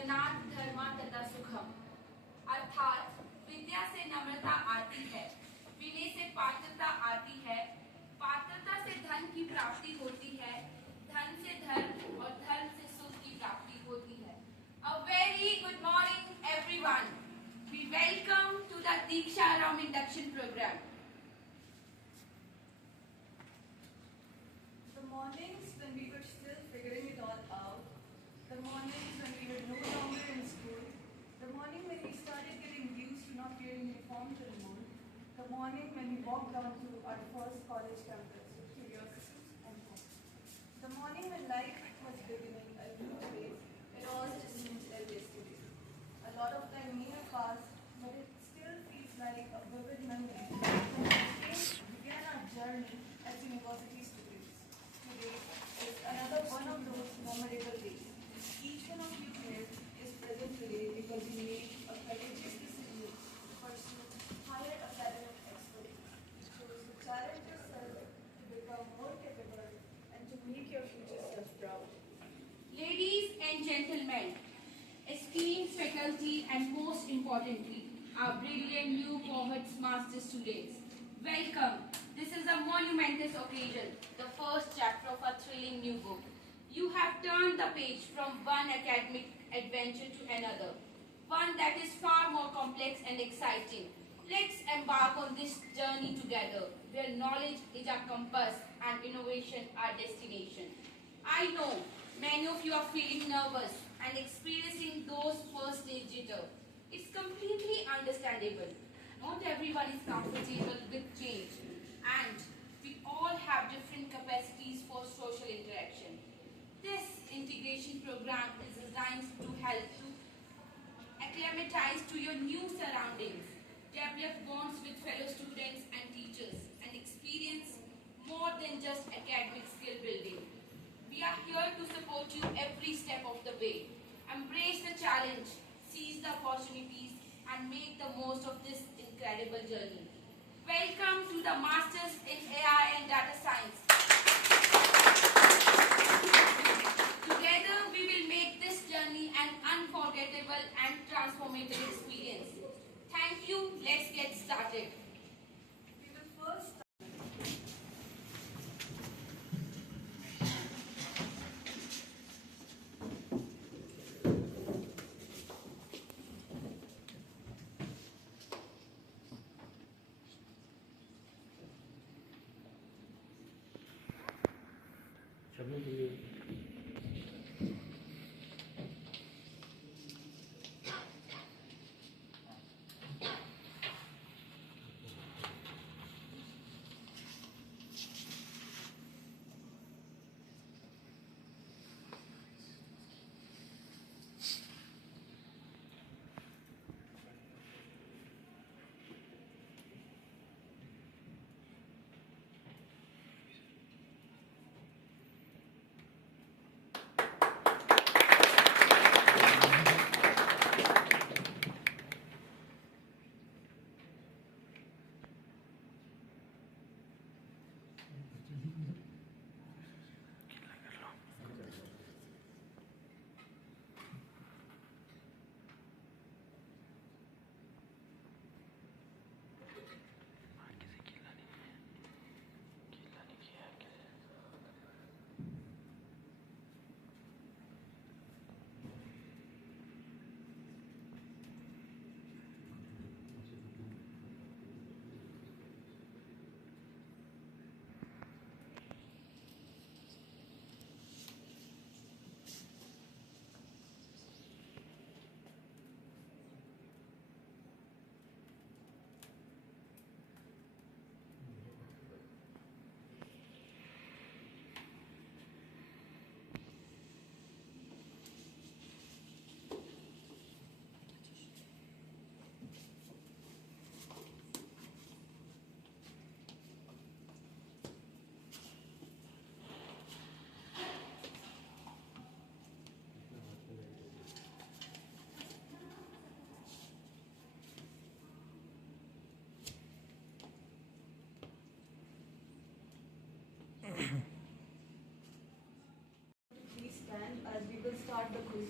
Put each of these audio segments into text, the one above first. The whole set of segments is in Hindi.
धनात् धर्मा तथा सुखम, अर्थात विद्या से नम्रता आती है, विनय से पात्रता आती है, पात्रता से धन की प्राप्ति होती है, धन से धर्म और धर्म से सुख की प्राप्ति होती है। A very good morning everyone. We welcome to the Diksha Ram induction program. The mornings when we were still figuring it all out, the mornings when we were no longer in school, the morning when we started getting used to not wearing uniforms anymore, the morning when we walked down to our first college campus with curiosity and hope, the morning when life was beginning a new phase, it all just seems like yesterday. A lot of time may have passed, but it still feels like a vivid memory when we began our journey as university students. Today is another one of those memorable days. Each one of you here is present today because you made a courageous decision to pursue higher academic expertise. Chose to challenge yourself to become more capable and to make your future self proud. Ladies and gentlemen, esteemed faculty and most importantly, our brilliant new cohort's master students, welcome. This is a monumentous occasion, the first chapter of a thrilling new book. You have turned the page from one academic adventure to another, one that is far more complex and exciting. Let's embark on this journey together, where knowledge is our compass and innovation our destination. I know many of you are feeling nervous and experiencing those first stage jitter. It's completely understandable. Not everyone is comfortable with change, and we all have different capacities for social interaction. This integration program is designed to help you acclimatize to your new surroundings, develop bonds with fellow students and teachers, and experience more than just academic skill building. We are here to support you every step of the way. Embrace the challenge, seize the opportunities, and make the most of this incredible journey. Welcome to the Masters in AI and Data Science. Together, we will make this journey an unforgettable and transformative experience. Thank you. Let's get started. We will first please stand as we will start the quiz.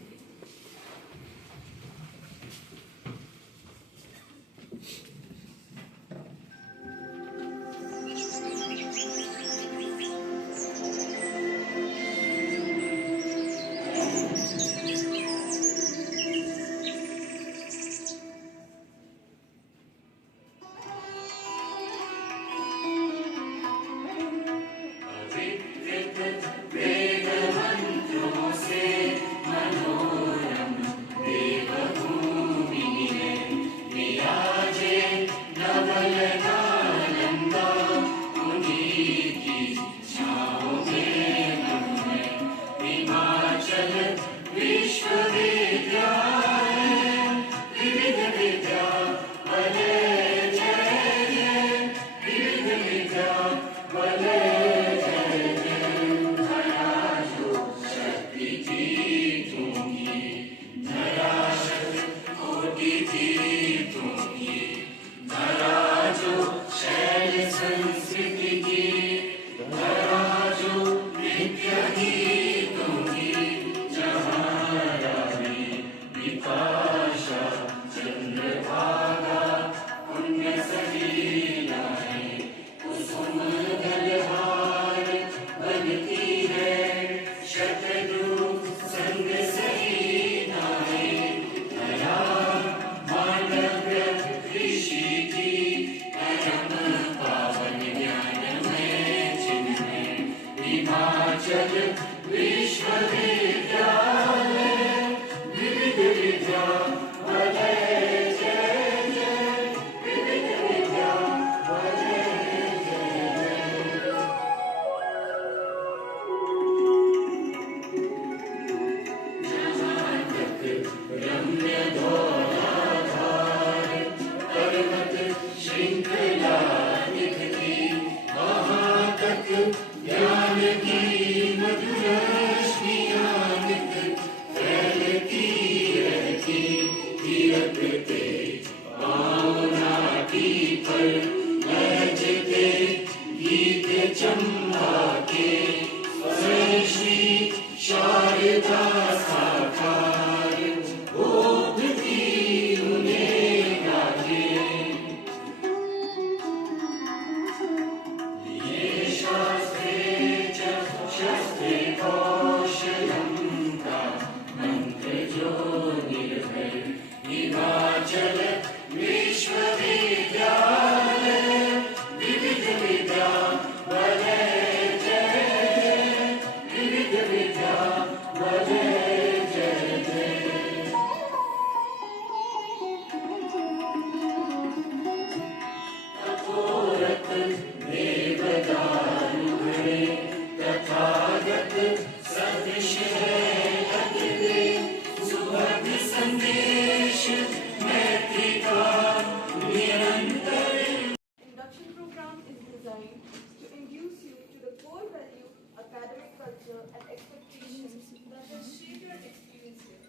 Induction program is designed to induce you to the core value, academic culture, and expectations that will shape your experience here.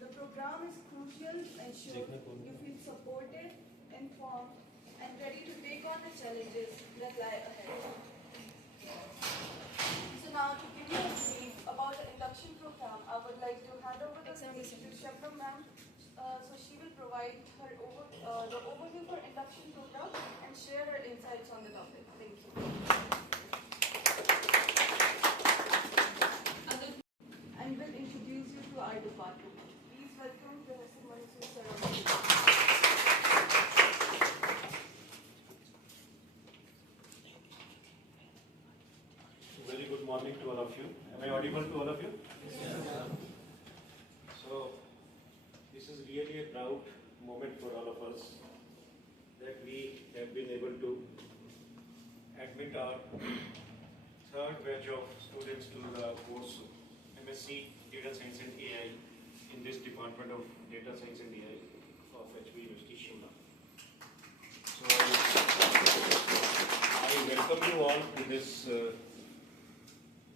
The program is crucial to ensure you feel supported, informed, and ready to take on the challenges that lie ahead. So now, to give you a brief about the induction program, I would like to hand over the stage to Shabnam ma'am. So she will provide the overview for induction program and share her insights on the topic. Thank you. And will introduce you to our department. Please welcome Professor Mansoor Sarawagi. Very good morning to all of you. Am I audible to all of you? Yes. So, this is really a proud moment for all of us that we have been able to admit our third batch of students to the course MSc Data Science and AI in this Department of Data Science and AI of HB University Shimla. So, I welcome you all to this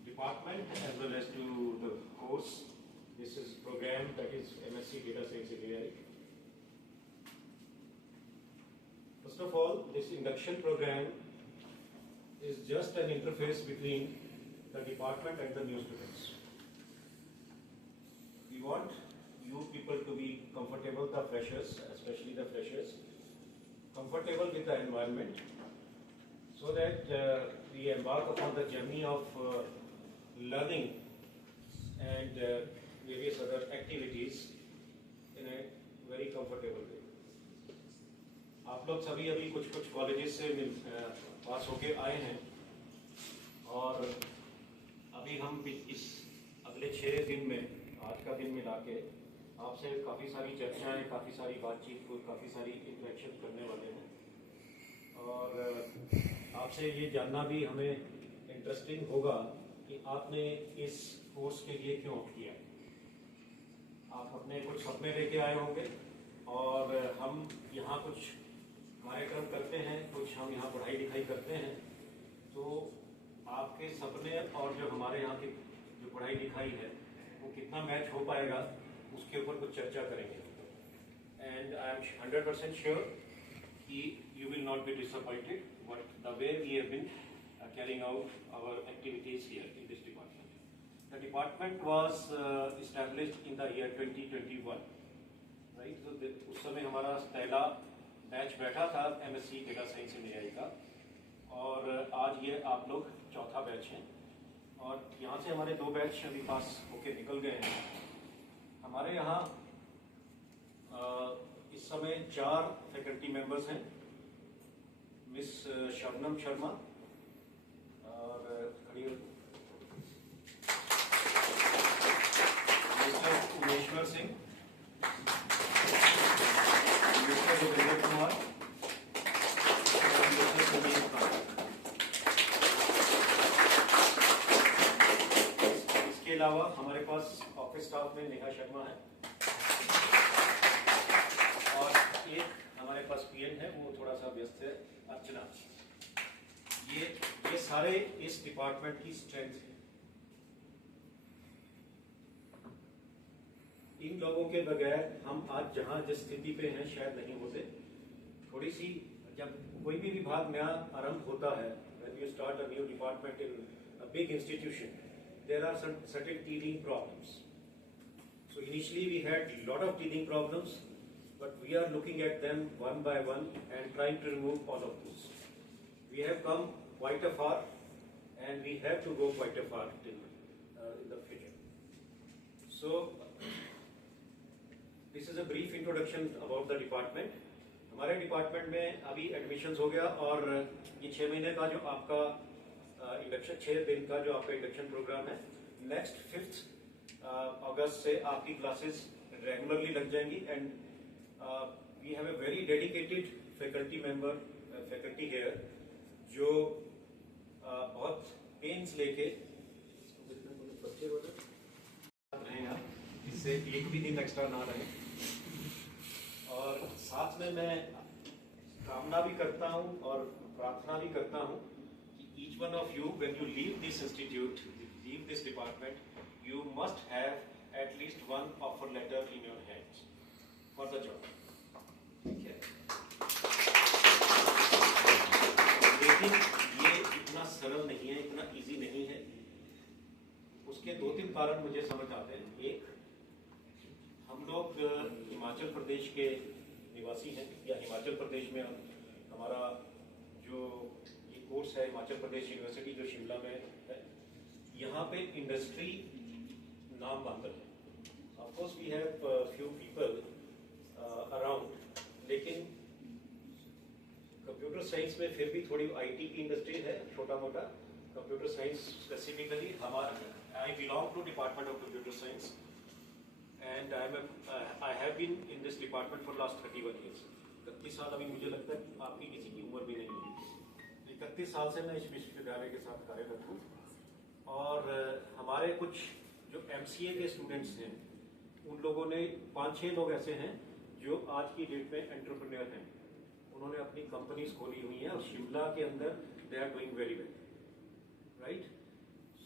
department as well as to the course. This is program that is MSc Data Science and AI. First of all, this induction program is just an interface between the department and the new students. We want you people to be comfortable, the freshers, especially the freshers, comfortable with the environment so that we embark upon the journey of learning and various other activities in a very comfortable way. आप लोग सभी अभी कुछ कॉलेजेस से पास होके आए हैं और अभी हम इस अगले 6 दिन में आज का दिन मिला के आपसे काफ़ी सारी चर्चाएं, काफ़ी सारी बातचीत, काफ़ी सारी इंटरेक्शन करने वाले हैं और आपसे ये जानना भी हमें इंटरेस्टिंग होगा कि आपने इस कोर्स के लिए क्यों किया। आप अपने कुछ सपने लेके आए होंगे और हम यहाँ कुछ कार्यक्रम करते हैं, कुछ हम यहाँ पढ़ाई लिखाई करते हैं, तो आपके सपने और जो हमारे यहाँ की जो पढ़ाई लिखाई है वो कितना मैच हो पाएगा उसके ऊपर कुछ चर्चा करेंगे। एंड आई एम 100% श्योर कि you will not be disappointed but the way we have been carrying out our activities here in this department. The department was established in the year 2021, right? So उस समय हमारा पहला बैच बैठा था MSc data science and AI का और आज ये आप लोग चौथा बैच हैं और यहाँ से हमारे 2 बैच अभी पास होके निकल गए हैं। हमारे यहाँ इस समय 4 फैकल्टी मेंबर्स हैं, मिस शबनम शर्मा और खड़ी अलावा हमारे पास ऑफिस स्टाफ में नेहा शर्मा है और एक हमारे पास पीएन है, वो थोड़ा सा व्यस्त है, अर्चना। ये सारे इस डिपार्टमेंट की स्ट्रेंथ है। इन लोगों के बगैर हम आज जहां जिस स्थिति पे हैं शायद नहीं होते। थोड़ी सी जब कोई भी विभाग नया आरंभ होता है, when you start a new department in a big institution, there are certain teething problems. So initially we had a lot of teething problems, but we are looking at them one by one and trying to remove all of those. We have come quite a far, and we have to go quite a far in the future. So this is a brief introduction about the department. हमारे डिपार्टमेंट में अभी एडमिशन्स हो गया और ये 6 महीने का जो आपका इंडक्शन, 6 दिन का जो आपका इंडक्शन प्रोग्राम है, नेक्स्ट 5 अगस्त से आपकी क्लासेस रेगुलरली लग जाएंगी। And we have a very dedicated faculty member, faculty here, जो बहुत पेन्स लेके बच्चे रहे हैं, इससे एक भी दिन एक्स्ट्रा ना रहे। और साथ में मैं कामना भी करता हूं और प्रार्थना भी करता हूं कि each one of you, when you leave this institute, leave this department, you must have at least one offer letter in your hands for the job. ठीक है, लेकिन ये इतना सरल नहीं है, इतना इजी नहीं है। उसके 2-3 कारण मुझे समझ आते हैं। एक, हम लोग हिमाचल प्रदेश के निवासी हैं, या हिमाचल प्रदेश में हमारा जो ये कोर्स है हिमाचल प्रदेश यूनिवर्सिटी जो शिमला में है, यहाँ पे इंडस्ट्री नाम मात्र है। Of course we have few people around, लेकिन कंप्यूटर साइंस में फिर भी थोड़ी आईटी की इंडस्ट्री है, छोटा मोटा। कंप्यूटर साइंस स्पेसिफिकली हमारा, I belong to department of computer science and I have been in this department for last 31 years. 31 साल अभी मुझे लगता है आपकी किसी की उम्र भी नहीं होगी। 31 साल से मैं इस विश्वविद्यालय के साथ कार्यरत हूँ। और हमारे कुछ जो MCA के स्टूडेंट्स हैं, उन लोगों ने 5-6 लोग ऐसे हैं जो आज की डेट में एंटरप्रेन्योर हैं। उन्होंने अपनी कंपनीज खोली हुई हैं और शिमला के अंदर they are doing very well, right.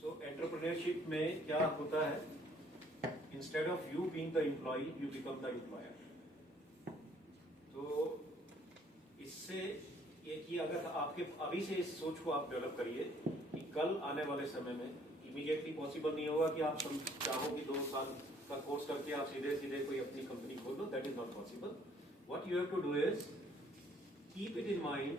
So entrepreneurship में क्या होता है, instead of you being the employee, you become the employer. तो इससे ये कि अगर आपके अभी से इस सोच को आप डेवलप करिए कि कल आने वाले समय में इमीडिएटली पॉसिबल नहीं होगा कि आप चाहो कि 2 साल का कोर्स करके आप सीधे कोई अपनी कंपनी खोल लो। That is not possible. What you have to do is keep it in mind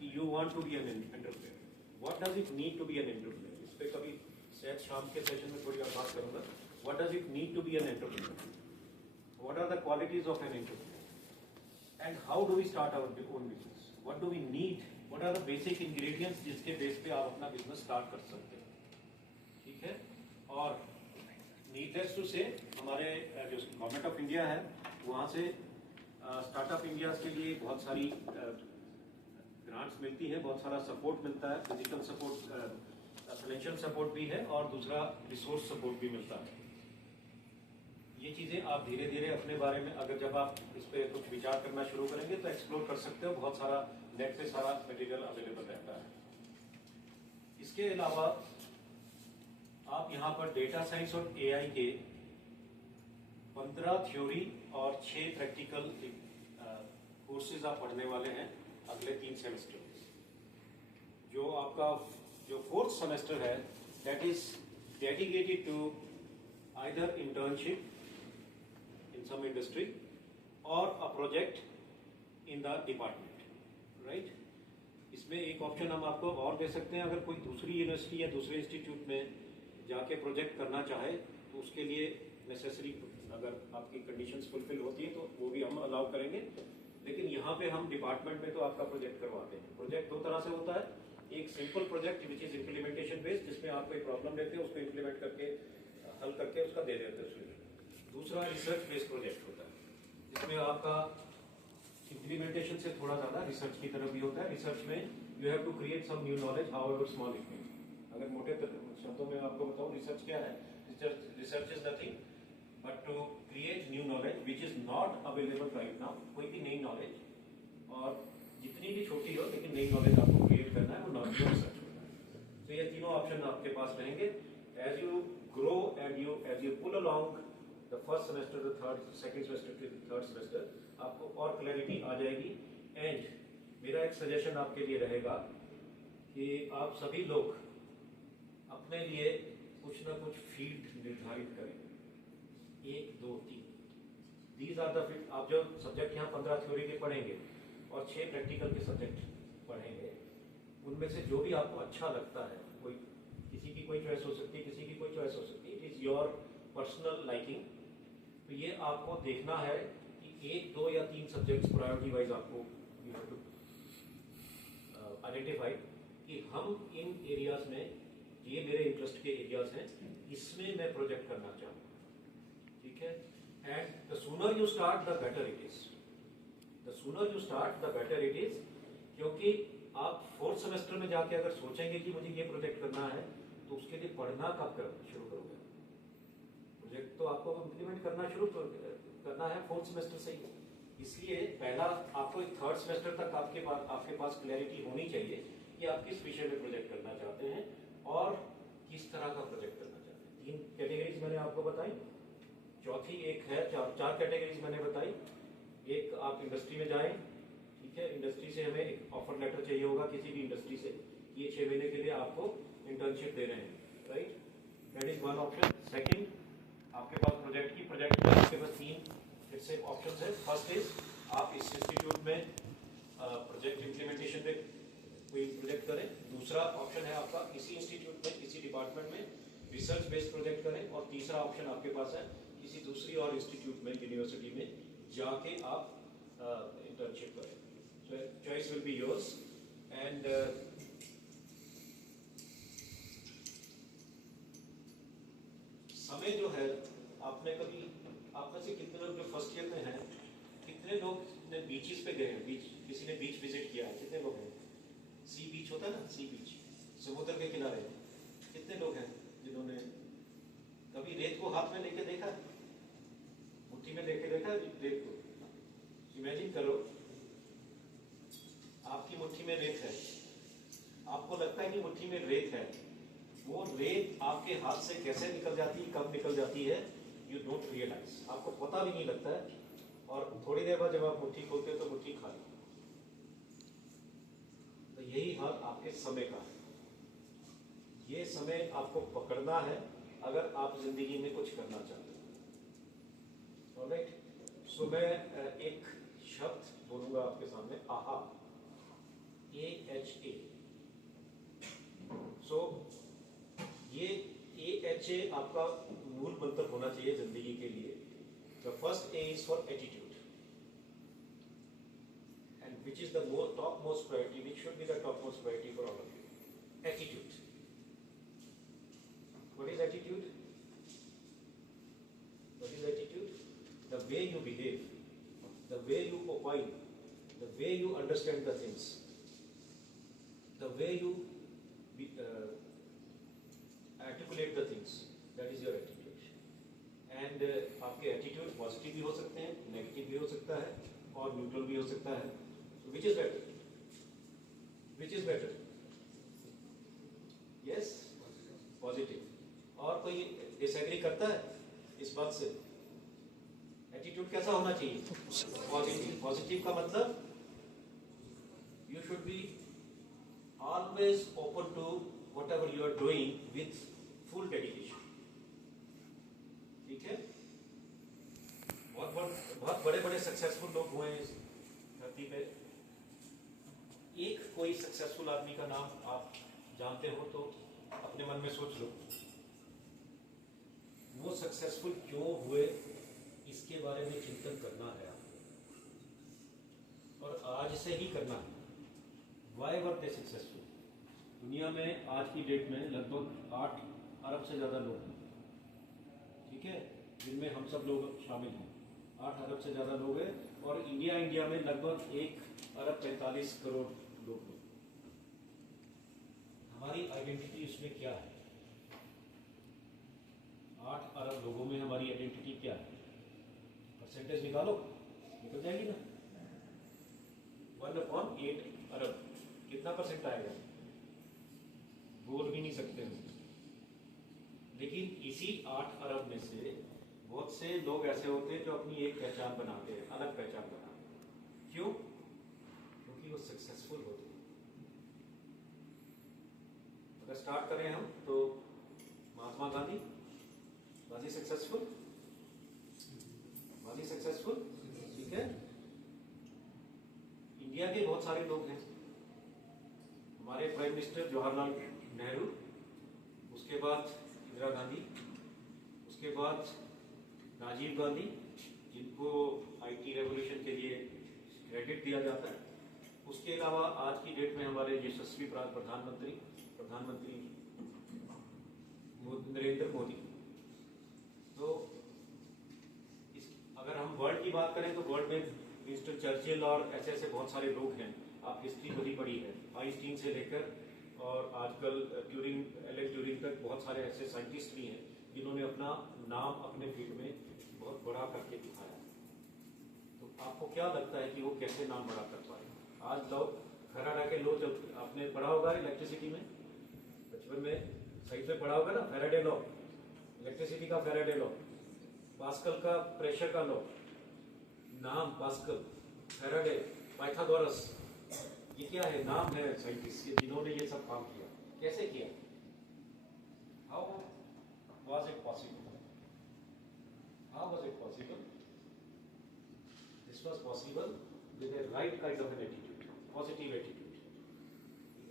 कि you want to be an entrepreneur. What does it need to be an entrepreneur? इस पे कभी शायद शाम के सेशन में थोड़ी और बात करूंगा। What does it need to be an entrepreneur? What are the qualities of an entrepreneur? And how do we start our own business? What do we need? What are the basic ingredients जिसके बेस पे आप अपना बिजनेस स्टार्ट कर सकते हैं? ठीक है। और needless to say, हमारे जो गवर्नमेंट ऑफ इंडिया है, वहाँ से स्टार्टअप इंडिया के लिए बहुत सारी ग्रांट्स मिलती है, बहुत सारा सपोर्ट मिलता है, फिजिकल सपोर्ट, फाइनेंशियल सपोर्ट भी है, और दूसरा रिसोर्स सपोर्ट भी मिलता है। ये चीज़ें आप धीरे धीरे अपने बारे में, अगर जब आप इस पर कुछ विचार करना शुरू करेंगे तो एक्सप्लोर कर सकते हो। बहुत सारा नेट पे सारा मटेरियल अवेलेबल रहता है। इसके अलावा आप यहाँ पर डेटा साइंस और एआई के 15 थ्योरी और 6 प्रैक्टिकल कोर्सेज आप पढ़ने वाले हैं अगले 3 सेमेस्टर। जो आपका जो 4th सेमेस्टर है, that is dedicated to either internship in some industry or a project in the department, right? इसमें एक ऑप्शन हम आपको और दे सकते हैं, अगर कोई दूसरी यूनिवर्सिटी या दूसरे इंस्टीट्यूट में जाके प्रोजेक्ट करना चाहे तो उसके लिए नेसेसरी, अगर आपकी कंडीशंस फुलफिल होती है तो वो भी हम अलाउ करेंगे। लेकिन यहाँ पे हम डिपार्टमेंट में तो आपका प्रोजेक्ट करवाते हैं। प्रोजेक्ट 2 तरह से होता है, एक simple project which is implementation based, जिसमें आप कोई प्रॉब्लम लेते हैं, उसको इम्प्लीमेंट करके हल करके उसका दे देते हैं। दूसरा रिसर्च बेस्ड प्रोजेक्ट होता है, जिसमें आपका इम्प्लीमेंटेशन से थोड़ा ज़्यादा रिसर्च की तरफ भी होता है। रिसर्च में you have to create some new knowledge, however small it means. अगर मोटे शब्दों में आपको बताऊँ रिसर्च क्या है, Research is nothing but to create new knowledge which is not available right now. कोई भी नई knowledge और जितनी भी छोटी हो लेकिन नई knowledge आपको create करना है, वो नॉलेज रिसर्च होना है. तो ये तीनों ऑप्शन आपके पास रहेंगे. As you grow and as you pull along the first semester, the third, second semester to the third semester, आपको और क्लैरिटी आ जाएगी. एंड मेरा एक सजेशन आपके लिए रहेगा कि आप सभी लोग अपने लिए कुछ ना कुछ फील्ड निर्धारित करें. 1, 2, 3 दीज आर द फील्ड. आप जो सब्जेक्ट यहाँ 15 थ्योरी के पढ़ेंगे और 6 प्रैक्टिकल के सब्जेक्ट पढ़ेंगे, उनमें से जो भी आपको अच्छा लगता है, कोई किसी की कोई चॉइस हो सकती है, किसी की कोई चॉइस हो सकती है, it is your personal liking. तो ये आपको देखना है कि 1, 2 या 3 सब्जेक्ट्स प्रायोरिटी वाइज आपको आइडेंटिफाई कि हम इन एरियाज में, ये मेरे इंटरेस्ट के एरियाज हैं, इसमें मैं प्रोजेक्ट करना चाहूँगा. ठीक है. And the sooner you start the better it is. The sooner you start the better it is. क्योंकि आप 4th सेमेस्टर में जाके अगर सोचेंगे कि मुझे ये प्रोजेक्ट करना है, तो उसके लिए पढ़ना कब शुरू करोगे? प्रोजेक्ट तो आपको इम्प्लीमेंट करना शुरू करना है 4th सेमेस्टर से ही. इसलिए पहला आपको 3rd सेमेस्टर तक आपके पास क्लैरिटी होनी चाहिए कि आप किस विषय में प्रोजेक्ट करना चाहते हैं और किस तरह का प्रोजेक्ट करना चाहते हैं. 3 कैटेगरीज मैंने आपको बताई. चौथी एक है, 4 कैटेगरीज मैंने बताई. एक आप इंडस्ट्री में जाएं. ठीक है. इंडस्ट्री से हमें एक ऑफर लेटर चाहिए होगा किसी भी इंडस्ट्री से, ये 6 महीने के लिए आपको इंटर्नशिप दे रहे हैं. Right. That is one option. Second, आपके पास प्रोजेक्ट में आपके पास 3 फिर से ऑप्शन है. फर्स्ट इज आप इस इंस्टीट्यूट में प्रोजेक्ट इम्प्लीमेंटेशन पे कोई प्रोजेक्ट करें. दूसरा ऑप्शन है आपका इसी इंस्टीट्यूट में, इसी डिपार्टमेंट में रिसर्च बेस्ड प्रोजेक्ट करें. और तीसरा ऑप्शन आपके पास है किसी दूसरी और इंस्टीट्यूट में, यूनिवर्सिटी में जाके आप इंटर्नशिप करें. सो choice will be yours. And समय जो है, आपने कभी, आप में से कितने लोग जो फर्स्ट ईयर में हैं, कितने लोग ने बीचेस पे गए हैं? बीच, किसी ने बीच विजिट किया है? कितने लोग हैं? सी बीच होता है ना, सी बीच, समुद्र के किनारे. कितने लोग हैं जिन्होंने कभी रेत को हाथ में लेके देखा है? मुट्ठी में लेके देखा है रेत को? इमेजिन करो, आपकी मुट्ठी में रेत है, आपको लगता है कि मुट्ठी में रेत है. वो रेत आपके हाथ से कैसे निकल जाती है, कब निकल जाती है, यू डोंट रियलाइज. आपको पता भी नहीं लगता है. और थोड़ी देर बाद जब आप मुट्ठी खोलते हो तो मुट्ठी खाली. तो यही हाल आपके समय का है. ये समय आपको पकड़ना है अगर आप जिंदगी में कुछ करना चाहते हैं. ऑलराइट. सो मैं एक शब्द बोलूंगा आपके सामने, आहा. AHA. सो ये AHA आपका मूल मंत्र होना चाहिए जिंदगी के लिए. The first A is for attitude, and which is the topmost priority, which should be the topmost priority for all of you. Attitude. What is attitude? What is attitude? The way you behave, the way you opine, the way you understand the things, the way you articulate the things. That is your attitude. And आपके एटीट्यूड पॉजिटिव भी हो सकते हैं, नेगेटिव भी हो सकता है, और न्यूट्रल भी हो सकता है. Which is better? Which is better? Yes, positive. और कोई डिसएग्री करता है इस बात से? एटीट्यूड कैसा होना चाहिए? पॉजिटिव. पॉजिटिव का मतलब you should be always open to whatever you are doing with full dedication. ठीक है. बहुत बड़े बड़े सक्सेसफुल लोग हुए हैं इस धरती पे. एक कोई सक्सेसफुल आदमी का नाम आप जानते हो तो अपने मन में सोच लो. वो सक्सेसफुल क्यों हुए, इसके बारे में चिंतन करना है आपको, और आज से ही करना है. Why were they successful? दुनिया में आज की डेट में लगभग 8 अरब से ज़्यादा लोग हैं. ठीक है. जिनमें हम सब लोग शामिल हैं. 8 अरब से ज़्यादा लोग हैं. और इंडिया में लगभग 1 अरब 45 करोड़ लोग हैं. हमारी आइडेंटिटी इसमें क्या है? लोगों में हमारी आइडेंटिटी क्या है? परसेंटेज निकालो, निकल जाएगी ना। 1/8 अरब कितना परसेंट आएगा? बोल भी नहीं सकते हम। लेकिन इसी 8 अरब में से बहुत से लोग ऐसे होते हैं जो अपनी एक पहचान बनाते हैं, अलग पहचान बनाते हैं। क्यों? क्योंकि वो सक्सेसफुल होते हैं। अगर स्टार्ट करें हम तो Mahatma Gandhi, was he successful? Was he successful? ठीक है। इंडिया के बहुत सारे लोग हैं, हमारे प्राइम मिनिस्टर जवाहरलाल नेहरू, उसके बाद इंदिरा गांधी, उसके बाद राजीव गांधी, जिनको आईटी रेवोल्यूशन के लिए क्रेडिट दिया जाता है। उसके अलावा आज की डेट में हमारे यशस्वी प्रधानमंत्री नरेंद्र मोदी। तो अगर हम वर्ल्ड की बात करें तो वर्ल्ड में विंस्टन चर्चिल और ऐसे ऐसे बहुत सारे लोग हैं। आप हिस्ट्री बड़ी पढ़ी है, आइंस्टीन से लेकर और आजकल एलन ट्यूरिंग तक बहुत सारे ऐसे साइंटिस्ट भी हैं जिन्होंने अपना नाम अपने फील्ड में बहुत बड़ा करके दिखाया। तो आपको क्या लगता है कि वो कैसे नाम बड़ा कर पाए? आज लोग फैराडे के लॉ, जब आपने पढ़ा होगा इलेक्ट्रिसिटी में, बचपन में सही से पढ़ा होगा ना, फैराडे लॉ, इलेक्ट्रिसिटी का फैराडे लॉ, पास्कल का प्रेशर का लॉ, नाम पास्कल, फैराडे, पाइथागोरस, ये क्या है? नाम है साइंटिस्ट के जिन्होंने ये सब काम किया। कैसे किया? How was it possible? How was it possible? This was possible with A right kind of an attitude, positive attitude.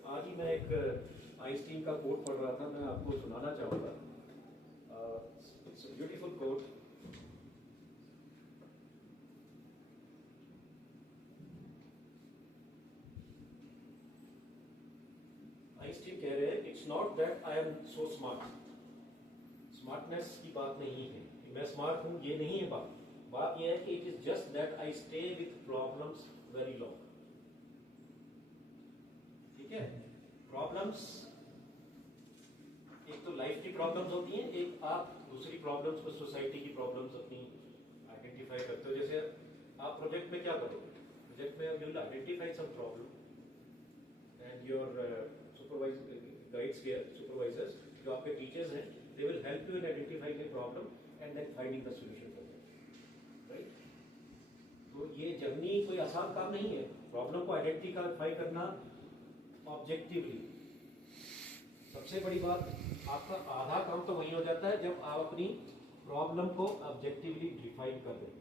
आज ही मैं एक आइंस्टीन का कोट पढ़ रहा था, मैं आपको सुनाना चाहूंगा। It's a beautiful quote. Einstein कह रहे हैं, it's not that I am so smart. Smartness की बात नहीं है, मैं स्मार्ट हूं, ये नहीं है बात। बात यह है कि it is just that I stay with problems very long. ठीक है? प्रॉब्लम्स, एक तो लाइफ की प्रॉब्लम्स होती हैं, एक आप दूसरी प्रॉब्लम्स को, सोसाइटी की प्रॉब्लम्स अपनी आइडेंटिफाई करते हो। जैसे आप प्रोजेक्ट में क्या करोगे? प्रोजेक्ट में you will identify some problem and your supervisors जो आपके टीचर्स हैं, they will help you in identifying the problem and then finding the solution for that, right? तो ये जर्नी कोई आसान काम नहीं है, प्रॉब्लम को आइडेंटिफाई करना ऑब्जेक्टिवली। सबसे बड़ी बात, आपका आधा काम तो वही हो जाता है जब आप अपनी प्रॉब्लम को ऑब्जेक्टिवली डिफाइन कर रहे हो।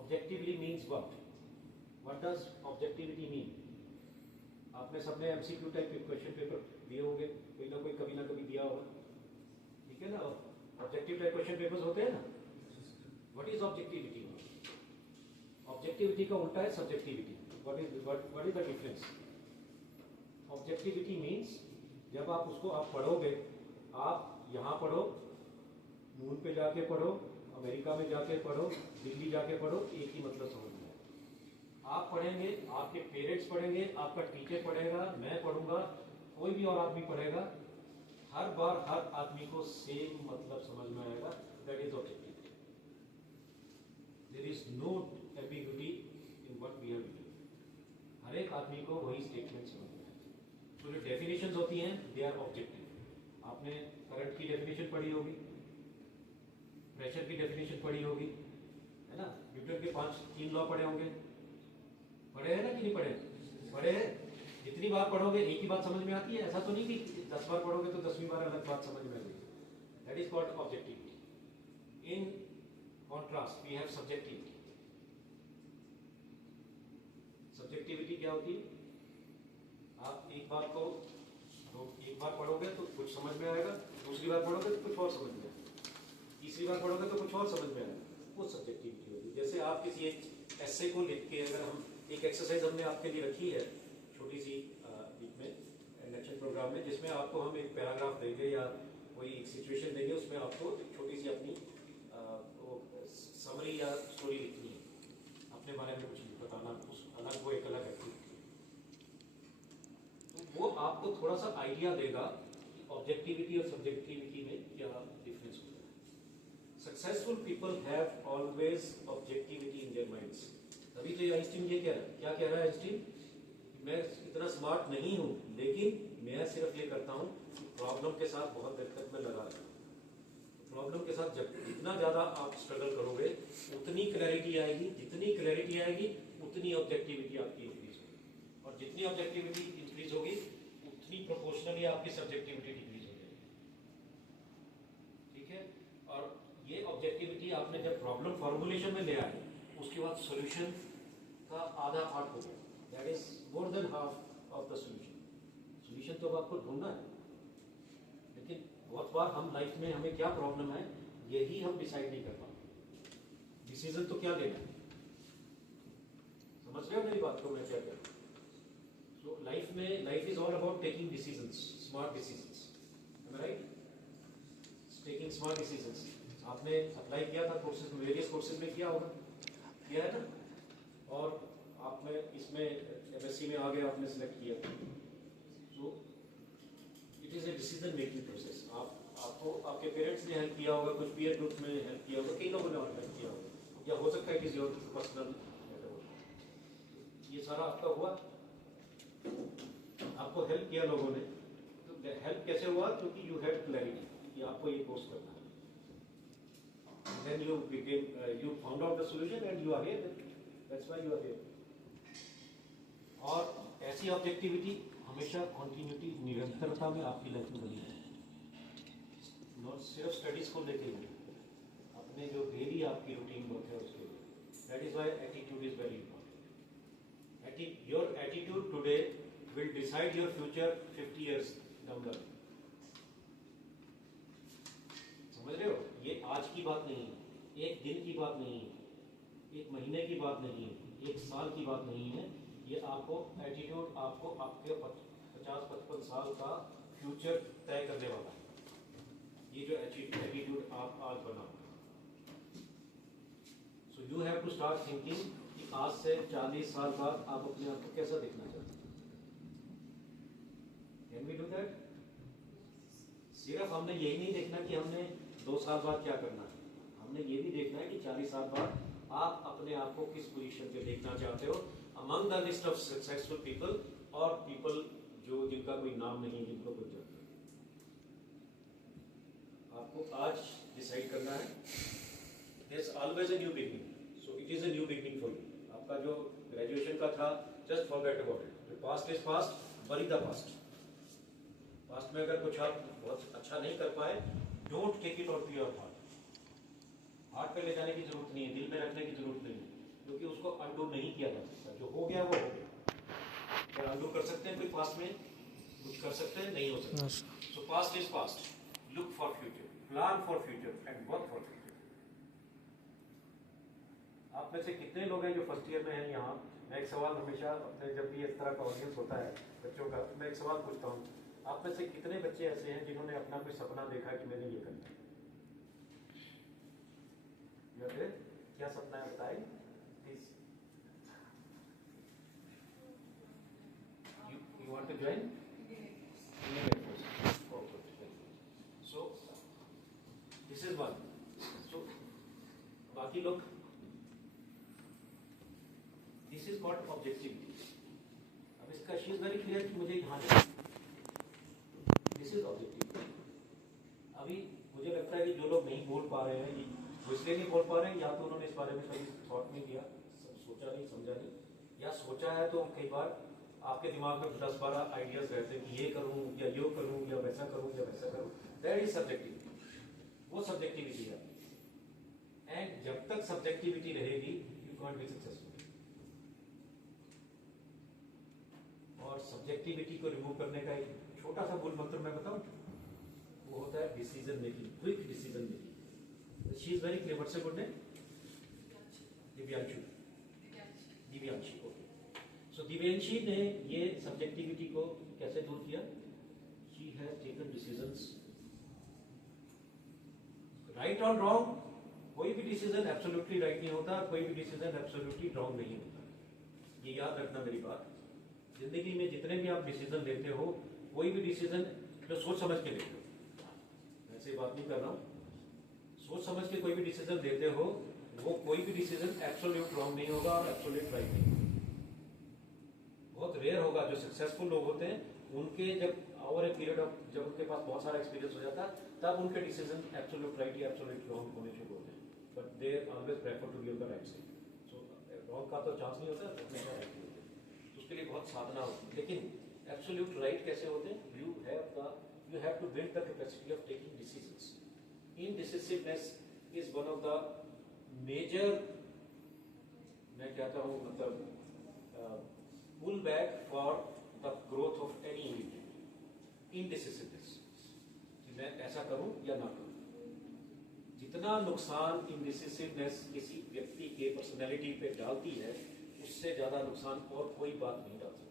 Objectively means what does objectivity mean? आपने सबने एमसीक्यू टाइप के क्वेश्चन पेपर दिए होंगे, कोई ना कोई कभी ना कभी दिया होगा, ठीक है ना? ऑब्जेक्टिव टाइप क्वेश्चन पेपर्स होते हैं ना। What is objectivity? ऑब्जेक्टिविटी का उल्टा है subjectivity. What is the difference? Objectivity means जब आप उसको आप पढ़ोगे, आप यहाँ पढ़ो, मून पे जाके पढ़ो, अमेरिका में जाके पढ़ो, दिल्ली जाके पढ़ो, एक ही मतलब समझ में आएगा। आप पढ़ेंगे, आपके पेरेंट्स पढ़ेंगे, आपका टीचर पढ़ेगा, मैं पढ़ूंगा, कोई भी और आदमी पढ़ेगा, हर बार हर आदमी को सेम मतलब समझ में आएगा। That is objectivity. There is no ambiguity in what we have written. हर एक आदमी को वही स्टेटमेंट समझ में आएगा। तो जो डेफिनेशंस होती हैं, दे आर ऑब्जेक्टिव। आपने करंट की डेफिनेशन पढ़ी होगी, प्रेशर की डेफिनेशन पढ़ी होगी, है ना? न्यूटन के 3 लॉ पढ़े होंगे, पढ़े हैं ना कि नहीं पढ़े? पढ़े हैं। जितनी बार पढ़ोगे एक ही बात समझ में आती है, ऐसा तो नहीं कि 10 बार पढ़ोगे तो 10वीं बार अलग बात समझ में आएगी। That is called objectivity. In contrast we have subjectivity. Subjectivity क्या होती है? आप एक बात को एक बार पढ़ोगे तो कुछ समझ में आएगा, दूसरी बार पढ़ोगे तो कुछ और समझ में आएगा, तीसरी बार पढ़ोगे तो कुछ और समझ में आएगा। वो सब्जेक्टिविटी होती है। जैसे आप किसी एक एस्से को लिख के, अगर हम एक एक्सरसाइज हमने आपके लिए रखी है छोटी सी बीच में लेक्चर प्रोग्राम में, जिसमें आपको हम एक पैराग्राफ देंगे या कोई एक सिचुएशन देंगे, उसमें आपको छोटी सी अपनी समरी या स्टोरी लिखनी है, अपने बारे में कुछ बताना, उस अलग वो एक अलग एक्टिविटी। तो वो आपको थोड़ा सा आइडिया देगा कि ऑब्जेक्टिविटी और सब्जेक्टिविटी में क्या डिफरेंस होता है। Successful people have always objectivity in their minds. तभी तो आइंस्टीन ये क्या कह रहा है आइंस्टीन? मैं इतना स्मार्ट नहीं हूँ, लेकिन मैं सिर्फ ये करता हूँ प्रॉब्लम के साथ बहुत देर तक मैं लगा रहता हूँ। प्रॉब्लम के साथ जब जितना ज़्यादा आप स्ट्रगल करोगे उतनी क्लैरिटी आएगी, जितनी क्लैरिटी आएगी उतनी ऑब्जेक्टिविटी आपकी इंक्रीज होगी, और जितनी ऑब्जेक्टिविटी इंक्रीज होगी उतनी प्रोपोर्शनली आपकी सब्जेक्टिविटी डिक्रीज हो जाएगी। ठीक है? और ये ऑब्जेक्टिविटी आपने जब प्रॉब्लम फॉर्मुलेशन में ले आए उसके बाद सॉल्यूशन का आधा पार्ट हो गया, that is more than half of the solution. Solution तो अब आपको ढूंढना है, लेकिन बहुत बार हम लाइफ में हमें क्या प्रॉब्लम है यही हम डिसाइड नहीं कर पाते। डिसीजन तो क्या लेना है, समझ रहे हो मेरी बात को मैं क्या कह रहा हूँ? सो लाइफ में life is all about taking decisions, smart decisions, right? Taking smart decisions. आपने अप्लाई किया था कोर्सेज में, वेरियस कोर्सेज में किया होगा, किया है ना? और आप में इसमें एमएससी में आ गया, आपने सिलेक्ट किया, सो it is a decision making process. आपको आपके पेरेंट्स ने हेल्प किया होगा, कुछ पीयर ग्रुप में हेल्प किया होगा, कई लोगों ने और हेल्प किया होगा, या हो सकता है इट इज योर पर्सनल, ये सारा आपका हुआ, आपको हेल्प किया लोगों ने। तो हेल्प कैसे हुआ? क्योंकि यू हैड क्लैरिटी कि आपको ये कोर्स करना है। Then you became, you found out the solution and you are here. That's why you are here. और ऐसी ऑब्जेक्टिविटी हमेशा कॉन्टिन्यूटी, निरंतरता में आपकी लाइफ में बनी है, और सिर्फ स्टडीज को लेके ही, अपने जो डेली आपकी रूटीन वर्क है उसके लिए। That is why attitude is very important. Your attitude today will decide your future 50 years down the line. समझ रहे हो? ये आज की बात नहीं है, एक दिन की बात नहीं है, एक महीने की बात नहीं है, एक साल की बात नहीं है। ये आपको एटीट्यूड, आपको आपके 50-55 साल का फ्यूचर तय करने वाला है। ये जो एटीट्यूड आप आज बनाओ। So you have to start thinking कि आज से 40 साल बाद आप अपने आप को कैसा देखना चाहते हैं। Can we do that? सिर्फ हमने यही नहीं देखना कि हमने 2 साल बाद क्या करना है, हमने ये भी देखना है कि 40 साल बाद आप अपने आप को किस पोजीशन पे देखना चाहते हो among the list of successful people, और पीपल जो जिनका कोई नाम नहीं, जिनको कोई जानता नहीं। आपको आज डिसाइड करना है। There is always a new beginning, so it is a new beginning for you. आपका जो ग्रेजुएशन का था, just forget about it. The past is past, bury the past. Past में अगर कुछ आप बहुत अच्छा नहीं कर पाए, don't take it on to your heart. Heart पे ले जाने की जरूरत नहीं है, दिल में रखने की जरूरत नहीं है, क्योंकि उसको अनडू नहीं किया जा सकता। जो हो गया वो हो गया। क्या अनडू कर सकते हैं कोई पास्ट में? कुछ कर सकते हैं? नहीं हो सकता। सो past is past, look for future, plan for future and work for future. आप में से कितने लोग हैं जो फर्स्ट ईयर में हैं यहाँ? मैं एक सवाल हमेशा अपने, जब भी इस तरह का ऑडियंस होता है बच्चों का, मैं एक सवाल पूछता हूँ, आप में से कितने बच्चे ऐसे हैं जिन्होंने अपना कोई सपना देखा कि मैंने ये करना है? क्या सपना है बताइए please. You want to join? So this is one. So बाकी लोग, this is called objectivity. अब इसका शी इज वेरी क्लियर कि मुझे यहाँ जाना, दिस इज ऑब्जेक्टिव। अभी मुझे लगता है कि जो लोग नहीं बोल पा रहे हैं, वो इसलिए नहीं बोल पा रहे हैं, या तो उन्होंने इस बारे में कभी थॉट नहीं किया, सोचा नहीं, समझा नहीं, या सोचा है तो कई बार आपके दिमाग में 10-12 आइडियाज रहते हैं कि ये करूं या यो करूं या वैसा करूं या वैसा करूं। दैट इज सब्जेक्टिविटी, वो सब्जेक्टिविटी है। एंड जब तक सब्जेक्टिविटी रहेगी यू कांट बी सक्सेसफुल। और सब्जेक्टिविटी को रिमूव करने का एक छोटा सा मूल मंत्र मैं बताऊं, वो होता है decision making, quick decision making. She is very clear. What's your good name? Divyanshu. Divyanshi, okay. So Divyanshi ने ये सब्जेक्टिविटी को कैसे दूर किया? She has taken decisions, right और रॉन्ग। कोई भी डिसीजन एब्सोल्युटली राइट नहीं होता, कोई भी डिसीजन एब्सोल्युटली रॉन्ग नहीं होता। ये याद रखना मेरी बात। जिंदगी में जितने भी आप डिसीजन लेते हो, कोई भी डिसीजन जो सोच समझ के लेते हो, ऐसे बात नहीं कर रहा हूँ, सोच समझ के कोई भी डिसीजन देते हो, वो कोई भी डिसीजन एब्सोल्यूट रॉन्ग नहीं होगा और एब्सोल्यूट राइट नहीं होगा। बहुत रेयर होगा जो सक्सेसफुल लोग होते हैं, उनके जब ओवर ए पीरियड ऑफ जब उनके पास बहुत सारा एक्सपीरियंस हो जाता है, तब उनके डिसीजन एब्सोल्यूट राइट या एब्सोल्यूट रॉन्ग होने शुरू होते हैं। But they always prefer to be on the right side. So wrong का तो चांस नहीं होता, हमेशा राइट ही होते हैं। तो उसके लिए बहुत साधना होती है। लेकिन एब्सोल्यूट राइट कैसे होते हैं? You have to build the capacity of taking decisions. Indecisiveness is one of the major, मैं कहता हूँ मतलब pull back for the growth of any individual. Indecisiveness, कि मैं ऐसा करूँ या ना करूँ। जितना नुकसान indecisiveness किसी व्यक्ति के पर्सनैलिटी पे डालती है, उससे ज्यादा नुकसान और कोई बात नहीं डाल सकती।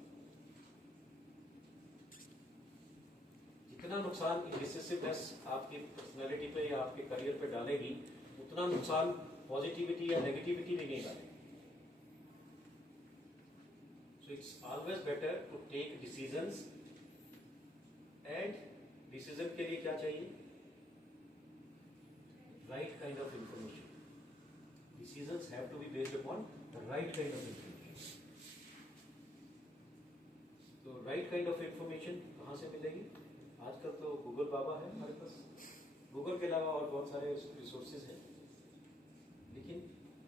जितना नुकसान इंडिसिसिवनेस आपकी पर्सनैलिटी पे या आपके करियर पे डालेगी, उतना नुकसान पॉजिटिविटी या नेगेटिविटी में नहीं डालेगी। So it's always better to take decisions, and decision के लिए क्या चाहिए? Right kind of information. Decisions have to be based upon the right kind of information. तो राइट काइंड ऑफ इंफॉर्मेशन कहां से मिलेगी? आजकल तो गूगल बाबा है हमारे पास। गूगल के अलावा और बहुत सारे रिसोर्सेज हैं, लेकिन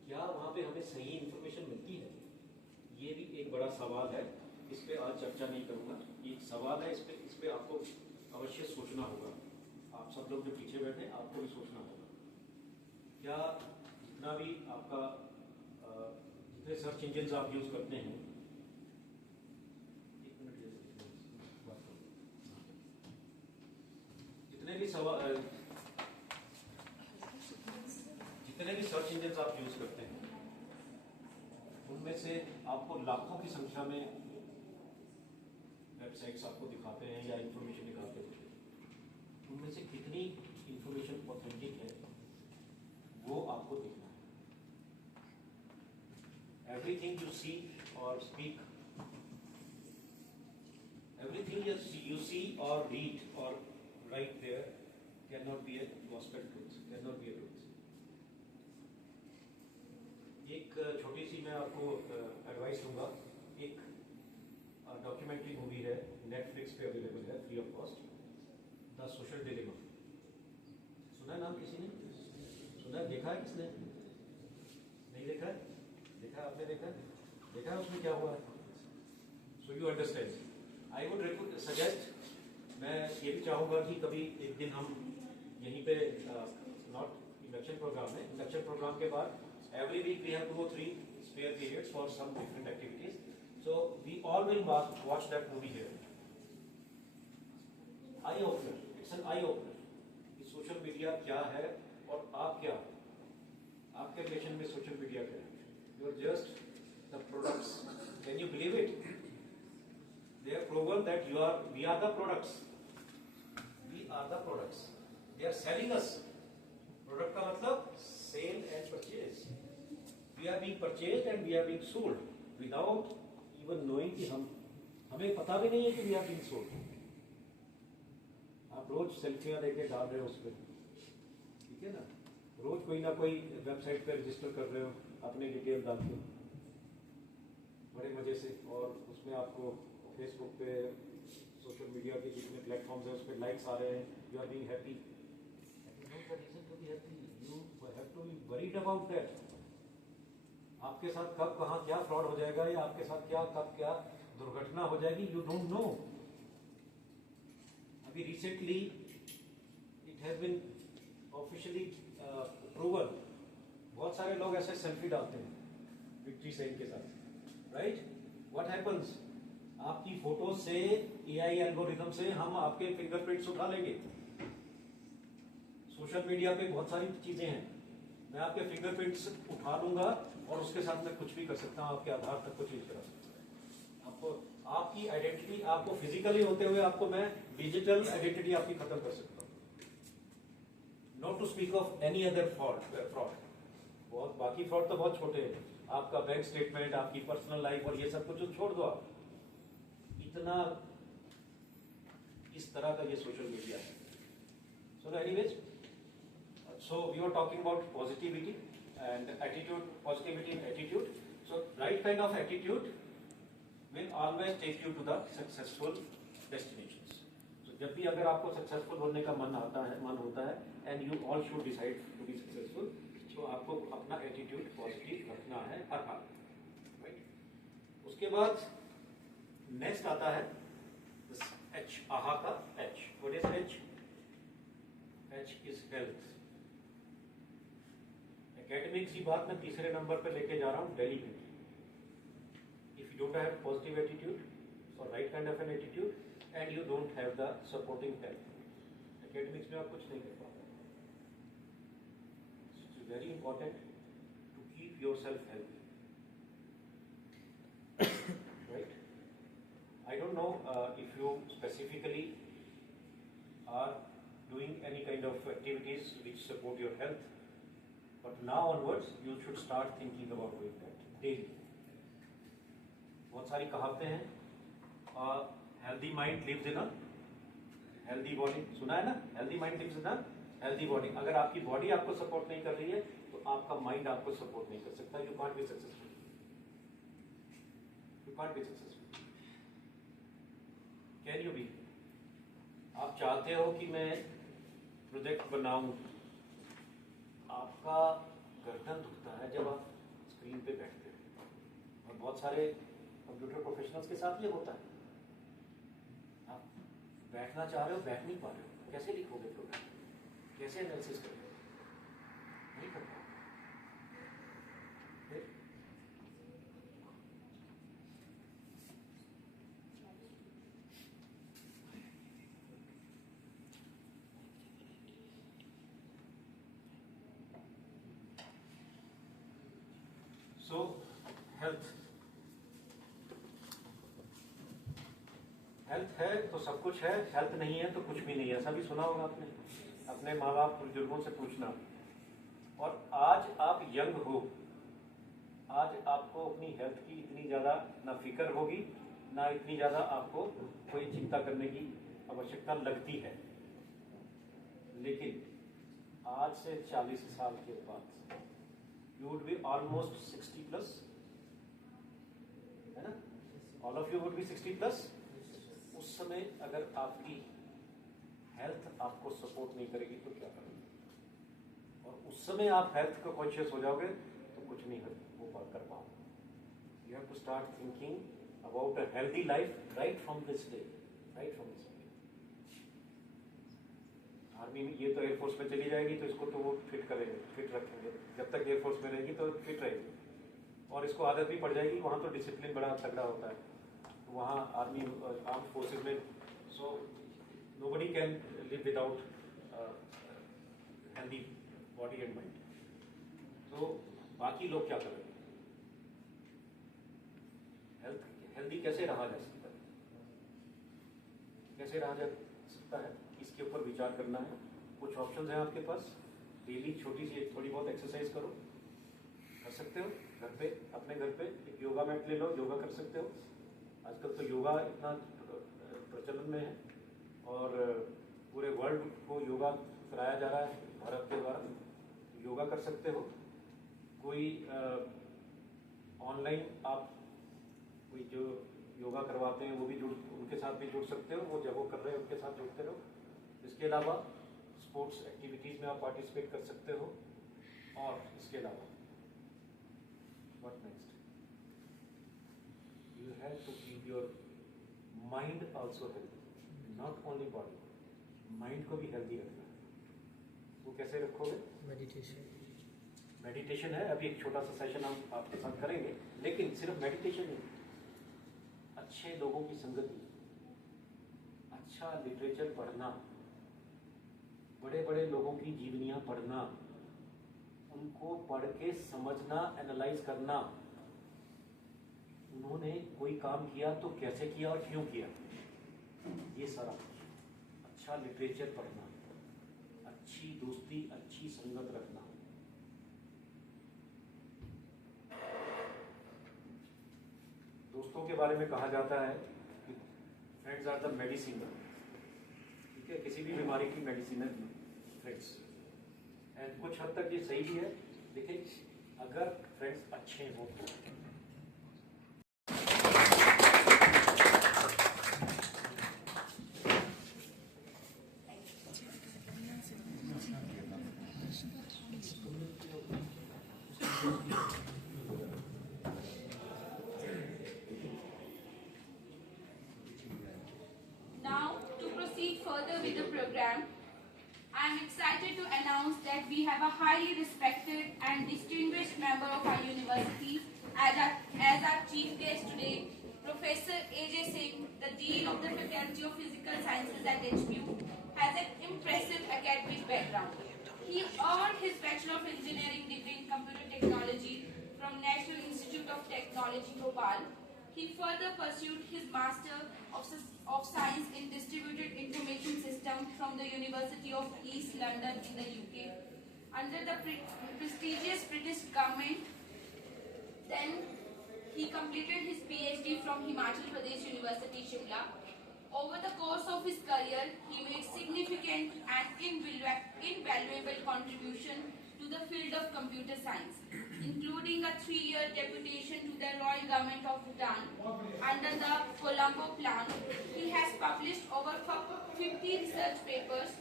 क्या वहाँ पे हमें सही इंफॉर्मेशन मिलती है? ये भी एक बड़ा सवाल है। इस पे आज चर्चा नहीं करूँगा। ये एक सवाल है, इस पे आपको अवश्य सोचना होगा। आप सब लोग जो पीछे बैठे हैं, आपको भी सोचना होगा। क्या जितना भी आपका जितने सर्च इंजन आप यूज करते हैं, जितने भी सर्च इंजन आप यूज करते हैं, उनमें से आपको लाखों की संख्या में वेबसाइट्स आपको दिखाते हैं या इंफॉर्मेशन दिखाते हैं। उनमें से कितनी इंफॉर्मेशन ऑथेंटिक है, वो आपको देखना है। एवरीथिंग यू सी और speak, everything you see or read or write there cannot be a gospel truth, cannot be a truth. एक छोटी सी मैं आपको एडवाइस दूंगा। एक डॉक्यूमेंट्री मूवी है, नेटफ्लिक्स पे अवेलेबल है free of cost, the social dilemma. सुना है नाम किसी ने? सुना है? देखा है किसने? नहीं देखा है? देखा आपने? देखा है? उसमें क्या हुआ है? So you understand. I would suggest, मैं ये भी चाहूँगा कि कभी एक दिन हम यहीं पे नॉट इंडक्शन प्रोग्राम है, इंडक्शन प्रोग्राम के बाद every week we have 2 or 3 spare periods for some different activities. So we all will watch that movie here. Eye opener. It's an eye opener. कि सोशल मीडिया क्या है और आप क्या, आपके रिलेशन में सोशल मीडिया क्या है? You are just the products. Can you believe it? They have proven that we are the products. We are the products. They are selling us. Product का मतलब sale and purchase. We are being purchased and we are being sold without even knowing कि हमें पता भी नहीं है कि we are being sold. आप रोज सेल्फियां लेके डाल रहे हो उस पर, ठीक है ना? रोज कोई ना कोई वेबसाइट पे रजिस्टर कर रहे हो अपने डिटेल डाल के बड़े मजे से, और उसमें आपको फेसबुक पे, सोशल मीडिया के जितने प्लेटफॉर्म्स हैं उस पर लाइक्स आ रहे हैं, you are being happy. You have to be worried about that. आपके साथ कब कहाँ क्या फ्रॉड हो जाएगा, या आपके साथ क्या कब क्या दुर्घटना हो जाएगी, यू डोंट नो। अभी recently it has been officially proven, बहुत सारे लोग ऐसे सेल्फी डालते हैं विक्ट्री साइन के साथ, राइट? What happens? आपकी फोटो से एआई एल्गोरिथम से हम आपके फिंगरप्रिंट्स उठा लेंगे। सोशल मीडिया पे बहुत सारी चीजें हैं, मैं आपके फिंगरप्रिंट्स उठा लूंगा और उसके साथ मैं कुछ भी कर सकता हूं, आपके आधार तक को चेंज करा सकता हूं। आपको आपकी आइडेंटिटी, आपको फिजिकली होते हुए आपको मैं डिजिटल आइडेंटिटी आपकी खत्म कर सकता हूं। Not to speak of any other fraud. बहुत बाकी फ्रॉड तो बहुत छोटे हैं, आपका बैंक स्टेटमेंट, आपकी पर्सनल लाइफ और ये सब कुछ छोड़ दो आप। इतना इस तरह का ये सोशल मीडिया है। So anyways, so we were talking about positivity and attitude, positivity and attitude. So right kind of attitude will always take you to the successful destinations. So जब भी अगर आपको successful होने का मन होता है and you all should decide to be successful, तो आपको अपना attitude positive रखना है हर हाल में, right? उसके बाद next आता है this H, आहा का H. What is H? H is health. Academics की बात मैं तीसरे नंबर पे लेके जा रहा हूँ, दिल्ली में. If you don't have positive attitude or right kind of an attitude and you don't have the supporting health, academics में आप कुछ नहीं कर पाओगे. It's very important to keep yourself healthy. Right? I don't know if you specifically are doing any kind of activities which support your health, but now onwards you should start thinking about doing that daily. बहुत सारी कहावतें हैं. Healthy mind lives in a healthy body. सुना है ना? Healthy mind lives in a healthy body. अगर आपकी बॉडी आपको सपोर्ट नहीं कर रही है तो आपका माइंड आपको सपोर्ट नहीं कर सकता. You can't be successful. You can't be successful. Can you be? आप चाहते हो कि मैं प्रोजेक्ट बनाऊं, आपका गर्दन दुखता है जब आप स्क्रीन पे बैठते हो. और बहुत सारे कंप्यूटर प्रोफेशनल्स के साथ ये होता है. आप बैठना चाह रहे हो, बैठ नहीं पा रहे हो. कैसे लिखोगे प्रोग्राम? कैसे एनालिसिस करोगे? नहीं कर पाओगे. सो हेल्थ है तो सब कुछ है, हेल्थ नहीं है तो कुछ भी नहीं है. ऐसा भी सुना होगा आपने अपने माँ बाप बुजुर्गों से पूछना. और आज आप यंग हो, आज आपको अपनी हेल्थ की इतनी ज़्यादा ना फिक्र होगी, ना इतनी ज़्यादा आपको कोई चिंता करने की आवश्यकता लगती है. लेकिन आज से 40 साल के बाद यू वुड बी ऑलमोस्ट 60+, है ना? All of you would be 60+. उस समय अगर आपकी हेल्थ आपको सपोर्ट नहीं करेगी तो क्या करोगे? और उस समय आप हेल्थ को कॉन्शियस हो जाओगे तो कुछ नहीं कर पाओगे. You have to start thinking about a healthy life right from this day. Right from this day. Army में ये तो एयरफोर्स में चली जाएगी तो इसको तो वो फिट करेंगे, फिट रखेंगे. जब तक एयरफोर्स में रहेगी तो फिट रहेगी और इसको आदत भी पड़ जाएगी. वहाँ तो डिसिप्लिन बड़ा तगड़ा होता है वहाँ आर्मी आर्म्ड फोर्सेस में. So nobody can live without healthy body and mind. तो बाकी लोग क्या करेंगे? हेल्दी कैसे रहा जा सकता है? कैसे रहा जा सकता है इसके ऊपर विचार करना है. कुछ ऑप्शंस हैं आपके पास. डेली छोटी सी थोड़ी बहुत एक्सरसाइज करो. कर सकते हो घर पे, अपने घर पे एक योगा मैट ले लो, योगा कर सकते हो. आजकल तो योगा इतना प्रचलन में है और पूरे वर्ल्ड को योगा कराया जा रहा है भारत के द्वारा. योगा कर सकते हो. कोई ऑनलाइन आप कोई जो योगा करवाते हैं वो भी उनके साथ भी जुड़ सकते हो. वो जब वो कर रहे हैं उनके साथ जुड़ते रहो. इसके अलावा स्पोर्ट्स एक्टिविटीज़ में आप पार्टिसिपेट कर सकते हो. और इसके अलावा what next? You have to keep your mind also healthy, not only body. Mind को भी healthy रखना है. वो कैसे रखोगे? मेडिटेशन है. अभी एक छोटा सा सेशन हम आपके साथ करेंगे. लेकिन सिर्फ मेडिटेशन नहीं, अच्छे लोगों की संगति, अच्छा लिटरेचर पढ़ना, बड़े बड़े लोगों की जीवनियाँ पढ़ना, उनको पढ़ के समझना, एनालाइज करना. उन्होंने कोई काम किया तो कैसे किया और क्यों किया, ये सारा अच्छा लिटरेचर पढ़ना, अच्छी दोस्ती, अच्छी संगत रखना. दोस्तों के बारे में कहा जाता है कि फ्रेंड्स आर द मेडिसिन. ठीक है, किसी भी बीमारी की मेडिसिन है फ्रेंड्स. एंड कुछ हद तक ये सही भी है, लेकिन अगर फ्रेंड्स अच्छे हो तो। Now, to proceed further with the program, I am excited to announce that we have a highly respected and distinguished member of our university as our chief guest today, Professor A.J. Singh, the Dean of the Faculty of Physical Sciences at HPU, has an impressive academic background. He earned his Bachelor of Engineering degree in Computer Technology from National Institute of Technology, Bhopal. He further pursued his Master of Science in Distributed Information System from the University of East London in the UK under the prestigious British government. Then he completed his PhD from Himachal Pradesh University, Shimla. Over the course of his career, he made significant and invaluable contribution to the field of computer science, including a 3-year deputation to the Royal Government of Bhutan under the Colombo Plan. He has published over 50 research papers,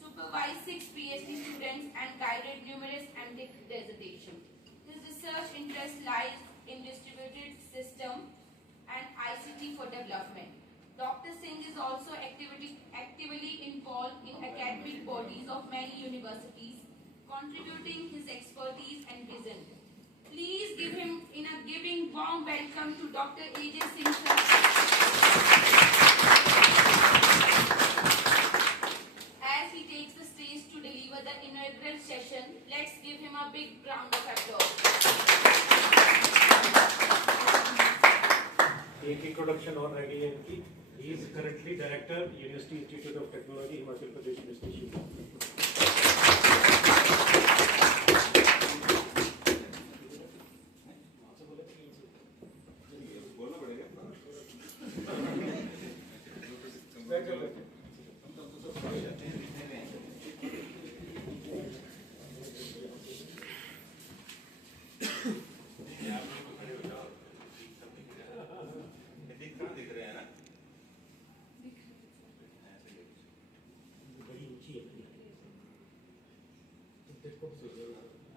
supervised 6 PhD students, and guided numerous MDic dissertations. His research interest lies in distributed system and ICT for development. Dr. Singh is also actively involved in academic bodies of many universities, contributing his expertise and vision. Please give him in a giving warm welcome to Dr. A.J. Singh, sir. As he takes the stage to deliver the inaugural session, let's give him a big round of applause. एक इंट्रोडक्शन और रह गई है इनकी। He is currently director, University Institute of Technology, Himachal Pradesh University, Shimla.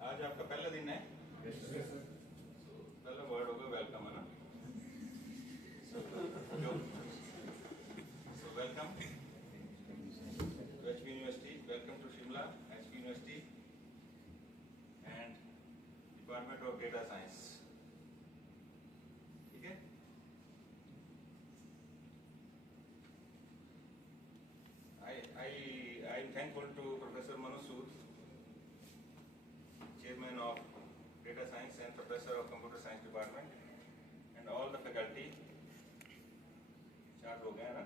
आज आपका पहला दिन है, पहला वर्ड होगा वेलकम, है ना? So welcome to HP University, welcome to Shimla, HP University and Department of Data Science. ठीक है? I am thankful to Professor Manu Sood, Chairman of Data Science and Professor of Computer Science Department, and all the faculty. 4 लोग हैं ना?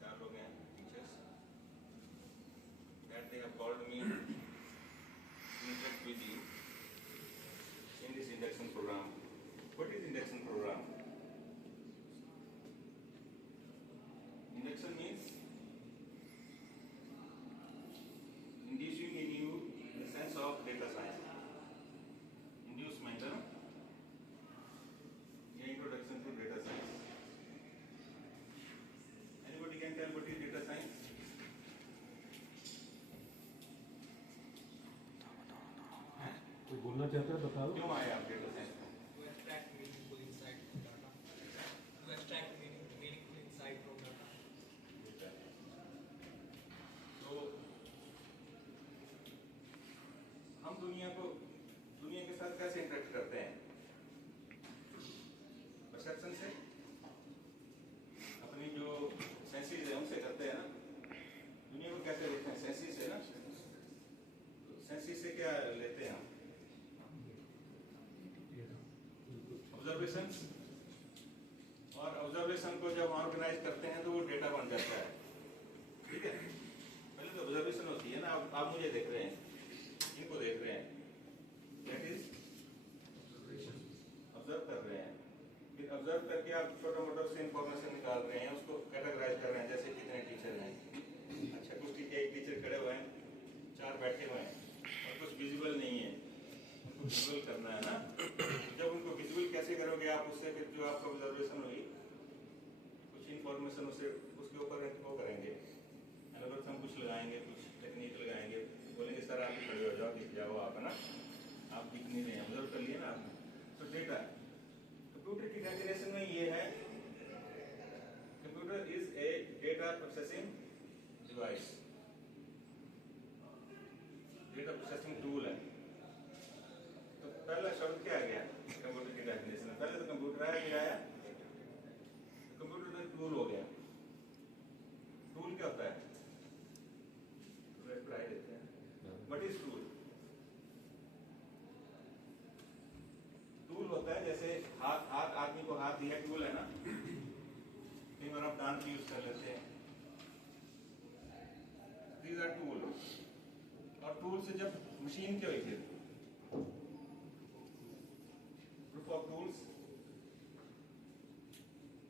4 लोग हैं teachers. That they have called me to interact with you in this induction program. What is induction program? Induction means inducing in you the sense of data science. Inducement, है ना? या introduction to data science. Anybody can tell what is data science? कोई बोलना चाहता है बताओ। क्यों आए आप data science में? To extract meaningful insight from data. To extract meaningful insight from data. तो हम दुनिया के साथ कैसे इंटरेक्ट करते हैं? परसेप्शन से, अपनी जो सेंसेस है उनसे करते हैं ना। दुनिया को कैसे देखते हैं? सेंसेस से ना। सेंसेस से क्या लेते हैं हम? ऑब्जर्वेशन, और ऑब्जर्वेशन को जब ऑर्गेनाइज करते हैं तो वो डेटा बन जाता है। ठीक है? पहले तो ऑब्जर्वेशन होती है ना, आप मुझे देख रहे हैं, इनको देख रहे हैं, दैट इज ऑब्जर्व कर रहे हैं। फिर ऑब्जर्व करके आप छोटा मोटा से इंफॉर्मेशन निकाल रहे हैं, उसको कैटेगराइज कर रहे हैं, जैसे कितने टीचर हैं। अच्छा, कुछ एक टीचर खड़े हुए हैं, 4 बैठे हुए हैं, विजुअल करना है ना। जब उनको विजुअल कैसे करोगे आप, उससे फिर जो आपका ऑब्जर्वेशन हुई कुछ इंफॉर्मेशन उससे उसके ऊपर वो करेंगे, एल्गोरिथम कुछ लगाएंगे, कुछ टेक्निक लगाएंगे, बोलेंगे सर आप खड़े हो जाओ, दिख जाओ आप, है ना, आप दिख नहीं रहे, ऑब्जर्व कर लिए ना आपने। तो डेटा कंप्यूटर की डेफिनेशन में ये है, computer is a data processing device, data processing tool है। तो पहला शब्द क्या आ गया कंप्यूटर की डेफिनेशन में? पहले तो कंप्यूटर आया, क्या आया? कंप्यूटर तो एक टूल हो गया। टूल क्या होता है? पढ़ाई देते हैं, व्हाट इज टूल? टूल होता है जैसे हाथ, हाथ आदमी को हाथ दिया टूल है ना, कई बार आप दांत यूज कर लेते हैं, दीज आर टूल। और टूल से जब मशीन क्या हुई फिर? ग्रुप ऑफ टूल्स,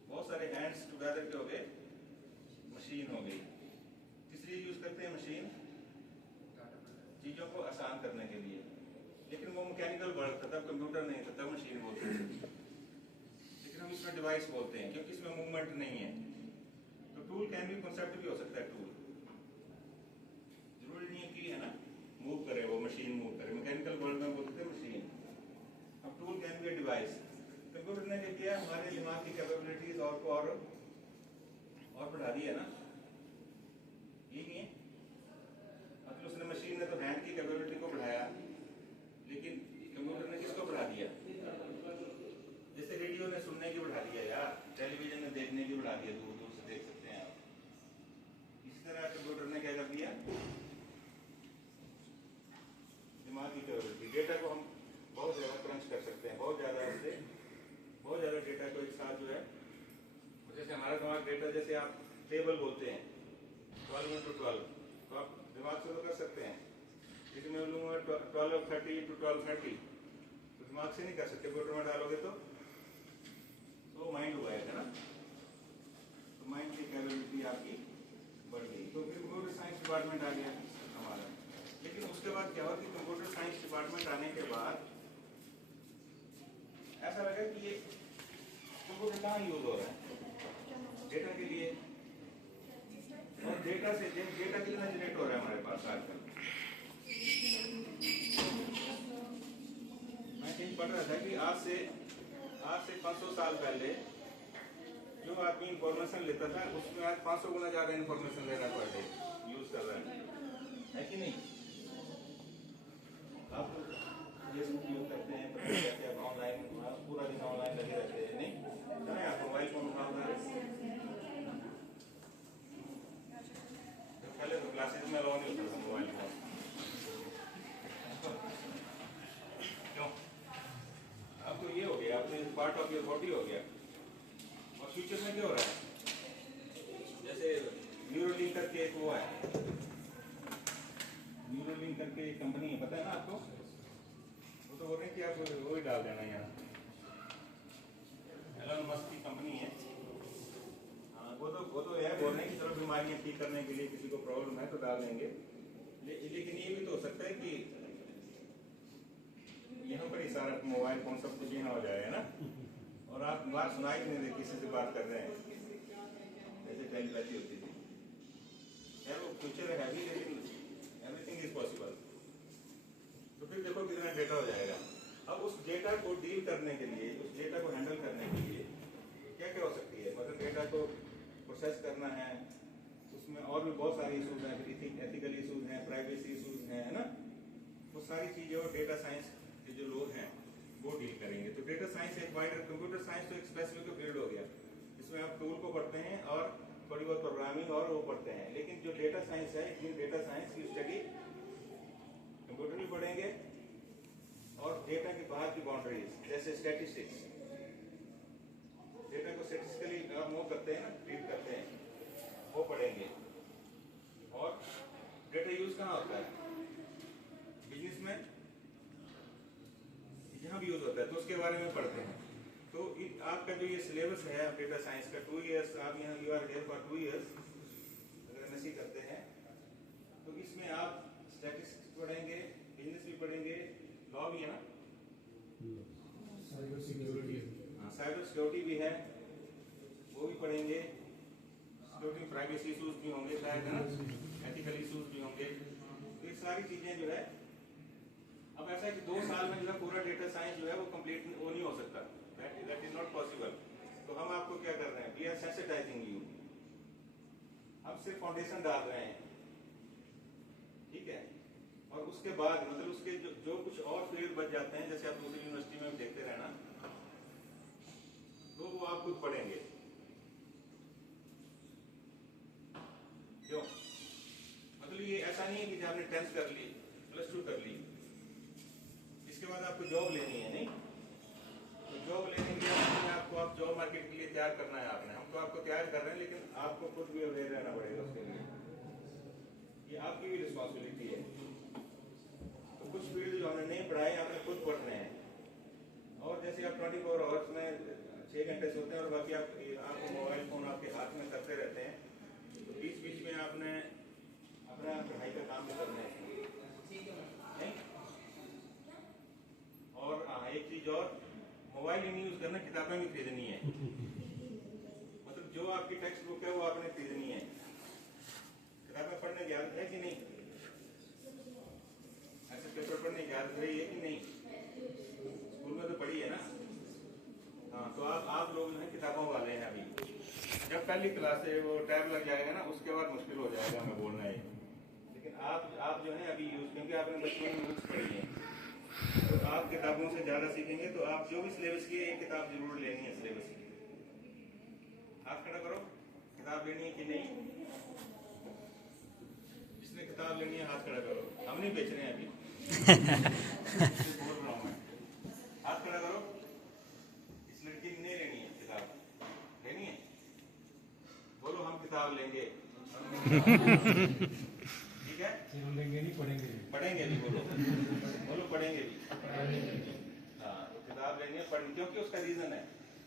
बहुत सारे हैंड्स टुगेदर के हो गए, मशीन हो गई। किस लिए यूज करते हैं मशीन? चीजों को आसान करने के लिए। लेकिन वो मैकेनिकल वर्ड था, तब कंप्यूटर नहीं था, तब मशीन बोलते थे। लेकिन हम इसमें डिवाइस बोलते हैं क्योंकि इसमें मूवमेंट नहीं है। तो टूल कैन भी कॉन्सेप्ट भी हो सकता है। टूल जरूरी नहीं है कि है ना मूव करे, वो मशीन मूव करे, मैकेनिकल वर्ल्ड में बोलते थे मशीन। अब tool can be a device. Computer ने क्या किया, हमारे दिमाग की कैपेबिलिटीज और बढ़ा दी है ना, ये नहीं है? मतलब उसने, मशीन ने तो हैंड की कैपेबिलिटी को बढ़ाया, लेकिन कंप्यूटर ने किसको बढ़ा दिया? जैसे रेडियो ने सुनने की बढ़ा दिया यार, टेलीविजन ने देखने की बढ़ा दिया, दूर दूर से देख सकते हैं आप। इस तरह कंप्यूटर ने क्या कर दिया, दिमाग की कैपेबिलिटी, डेटा को हम बहुत ज्यादा क्रंच कर सकते हैं, बहुत ज्यादा डेटा को एक साथ जो है, जैसे हमारा दिमाग डेटा, जैसे आप टेबल बोलते हैं 12 into 12, तो आप दिमाग से तो कर सकते हैं, लेकिन मैं बोलूँगा 12:30 into 12:30, तो दिमाग से नहीं कर सकते, कंप्यूटर में डालोगे तो माइंड हुआ है ना, तो माइंड की कैपेबिलिटी आपकी बढ़ गई। तो फिर कंप्यूटर साइंस डिपार्टमेंट आ गया हमारा। लेकिन उसके बाद क्या हुआ कि कंप्यूटर साइंस डिपार्टमेंट आने के बाद ऐसा लगा कि ये कंप्यूटर कहाँ यूज हो रहा है? डेटा के लिए। और डेटा कितना जनरेट हो रहा है हमारे पास आजकल? मैं कहीं पढ़ रहा था कि आज से 500 साल पहले जो आदमी इंफॉर्मेशन लेता था, उसमें आज 500 गुना ज्यादा इंफॉर्मेशन ले रहा है पर डे, यूज कर रहा है कि नहीं? आप फेसबुक यूज करते हैं, पता नहीं क्या ऑनलाइन, पूरा दिन ऑनलाइन लगे रहते हैं, नहीं है? आप मोबाइल फोन उठाना है, पहले तो क्लासेस में अलाउ नहीं होता था मोबाइल फोन, क्यों? अब तो ये हो गया, अब तो पार्ट ऑफ योर बॉडी हो गया। और फ्यूचर में क्या हो रहा है, जैसे न्यूरोलिंक करके एक वो है, न्यूरोलिंक करके एक कंपनी है, पता है ना आपको? वो तो बोल रहे हैं कि आप वो ही डाल देना यहाँ, एलन मस्क की कंपनी है। वो तो है, बोल रहे हैं कि चलो बीमारियां ठीक करने के लिए किसी को प्रॉब्लम है तो डाल देंगे। लेकिन ये भी तो हो सकता है कि यहाँ पर ही सारा मोबाइल फोन सब कुछ यहाँ हो जाए, है ना, और आप बात सुनाई नहीं दे, किसी से बात कर रहे हैं, जैसे टेलीपैथी होती थी। यार वो फ्यूचर है भी, लेकिन एवरीथिंग इज पॉसिबल। तो फिर देखो कितना डेटा हो जाएगा। अब उस डेटा को डील करने के लिए, उस डेटा को हैंडल करने के लिए क्या क्या हो सकती है? मतलब डेटा को प्रोसेस करना है, उसमें और भी बहुत सारी इशूज हैं, एथिकल इशूज हैं, प्राइवेसी इशूज हैं, है ना, वो सारी चीजें और डेटा साइंस के जो लोग हैं वो डील करेंगे। तो डेटा साइंस एक वाइडर, कंप्यूटर साइंस तो एक स्पेसिफिक फील्ड हो गया, इसमें आप टूल को पढ़ते हैं और थोड़ी बहुत प्रोग्रामिंग और वो पढ़ते हैं। लेकिन जो डेटा साइंस है, इन डेटा साइंस की स्टडी कंप्यूटर भी पढ़ेंगे, और डेटा के बाहर की बाउंड्रीज जैसे स्टैटिस्टिक्स, डेटा को स्टैटिस्टिकली आप मूव करते हैं ना, ट्रीट करते हैं, वो पढ़ेंगे। और डेटा यूज कहाँ होता है? बिजनेस में यहाँ भी यूज होता है, तो उसके बारे में पढ़ते हैं। तो आपका जो ये सिलेबस है डेटा साइंस का 2 इयर्स, आप यहाँ you are here for 2 years अगर एमएससी करते हैं, तो इसमें आप स्टैटिस्टिक्स पढ़ेंगे, बिजनेस भी पढ़ेंगे, लॉ भी है ना, साइबर सिक्योरिटी भी है, वो भी पढ़ेंगे। सिक्योरिटी प्राइवेसी इशूज भी होंगे शायद, है ना, एथिकल इशूज भी होंगे। तो ये सारी चीजें जो है, अब ऐसा है कि 2 साल में जो है पूरा डेटा साइंस जो है वो कंप्लीट वो नहीं हो सकता, दैट इज नॉट पॉसिबल। तो हम आपको क्या कर रहे हैं, वी आर सेंसिटाइजिंग यू, हम सिर्फ फाउंडेशन डाल रहे हैं, ठीक है। और उसके बाद मतलब उसके जो कुछ और फील्ड बच जाते हैं, जैसे आप दूसरी यूनिवर्सिटी में देखते रहना, तो वो आप खुद पढ़ेंगे। क्यों? मतलब ये ऐसा नहीं है कि जब आपने 10th कर ली, +2 कर ली, इसके बाद आपको जॉब लेनी है, नहीं? तो जॉब लेने के लिए आपको आप जॉब मार्केट के लिए तैयार करना है आपने। हम तो आपको तैयार कर रहे हैं, लेकिन आपको खुद भी अवेयर रहना पड़ेगा उसके लिए, ये आपकी भी रिस्पॉन्सिबिलिटी है। तो कुछ फील्ड जो हमने नहीं पढ़ाए आपने खुद पढ़ने हैं। और जैसे आप 24 आवर्स में 6 घंटे सोते हैं और बाकी आपको मोबाइल फोन आपके हाथ में करते रहते हैं, तो बीच बीच में आपने अपना पढ़ाई का काम भी करना है, नहीं? और एक चीज और, मोबाइल ही नहीं यूज करना, किताबें भी खरीदनी है। मतलब जो आपकी टेक्स्ट बुक है वो आपने खरीदनी है। किताबें पढ़ने की आदत है कि नहीं? ऐसे पेपर पढ़ने की आदत रही है कि नहीं? स्कूल में तो पढ़ी है ना? हाँ, तो आप लोग जो है किताबों वाले हैं अभी। जब पहली क्लास से वो टैब लग जाएगा ना, उसके बाद मुश्किल हो जाएगा हमें बोलना है। लेकिन आप जो है अभी यूज, क्योंकि आपने बचपन में बुक्स पढ़ी है, तो आप किताबों से ज्यादा सीखेंगे। तो आप जो भी सिलेबस की है, एक किताब जरूर लेनी है सिलेबस की। हाथ खड़ा करो, किताब लेनी है कि नहीं? जिसने किताब लेनी है हाथ खड़ा करो। हम नहीं बेच रहे हैं अभी, बोल रहा हूँ मैं। हाथ खड़ा करो। इस लड़की ने नहीं लेनी है किताब, लेनी है? बोलो हम किताब लेंगे। ठीक है, लेंगे नहीं, पढ़ेंगे भी। पढ़ेंगे भी, बोलो पढ़ेंगे भी। हाँ, तो किताब लेनी है, पढ़नी, क्योंकि उसका रीजन है,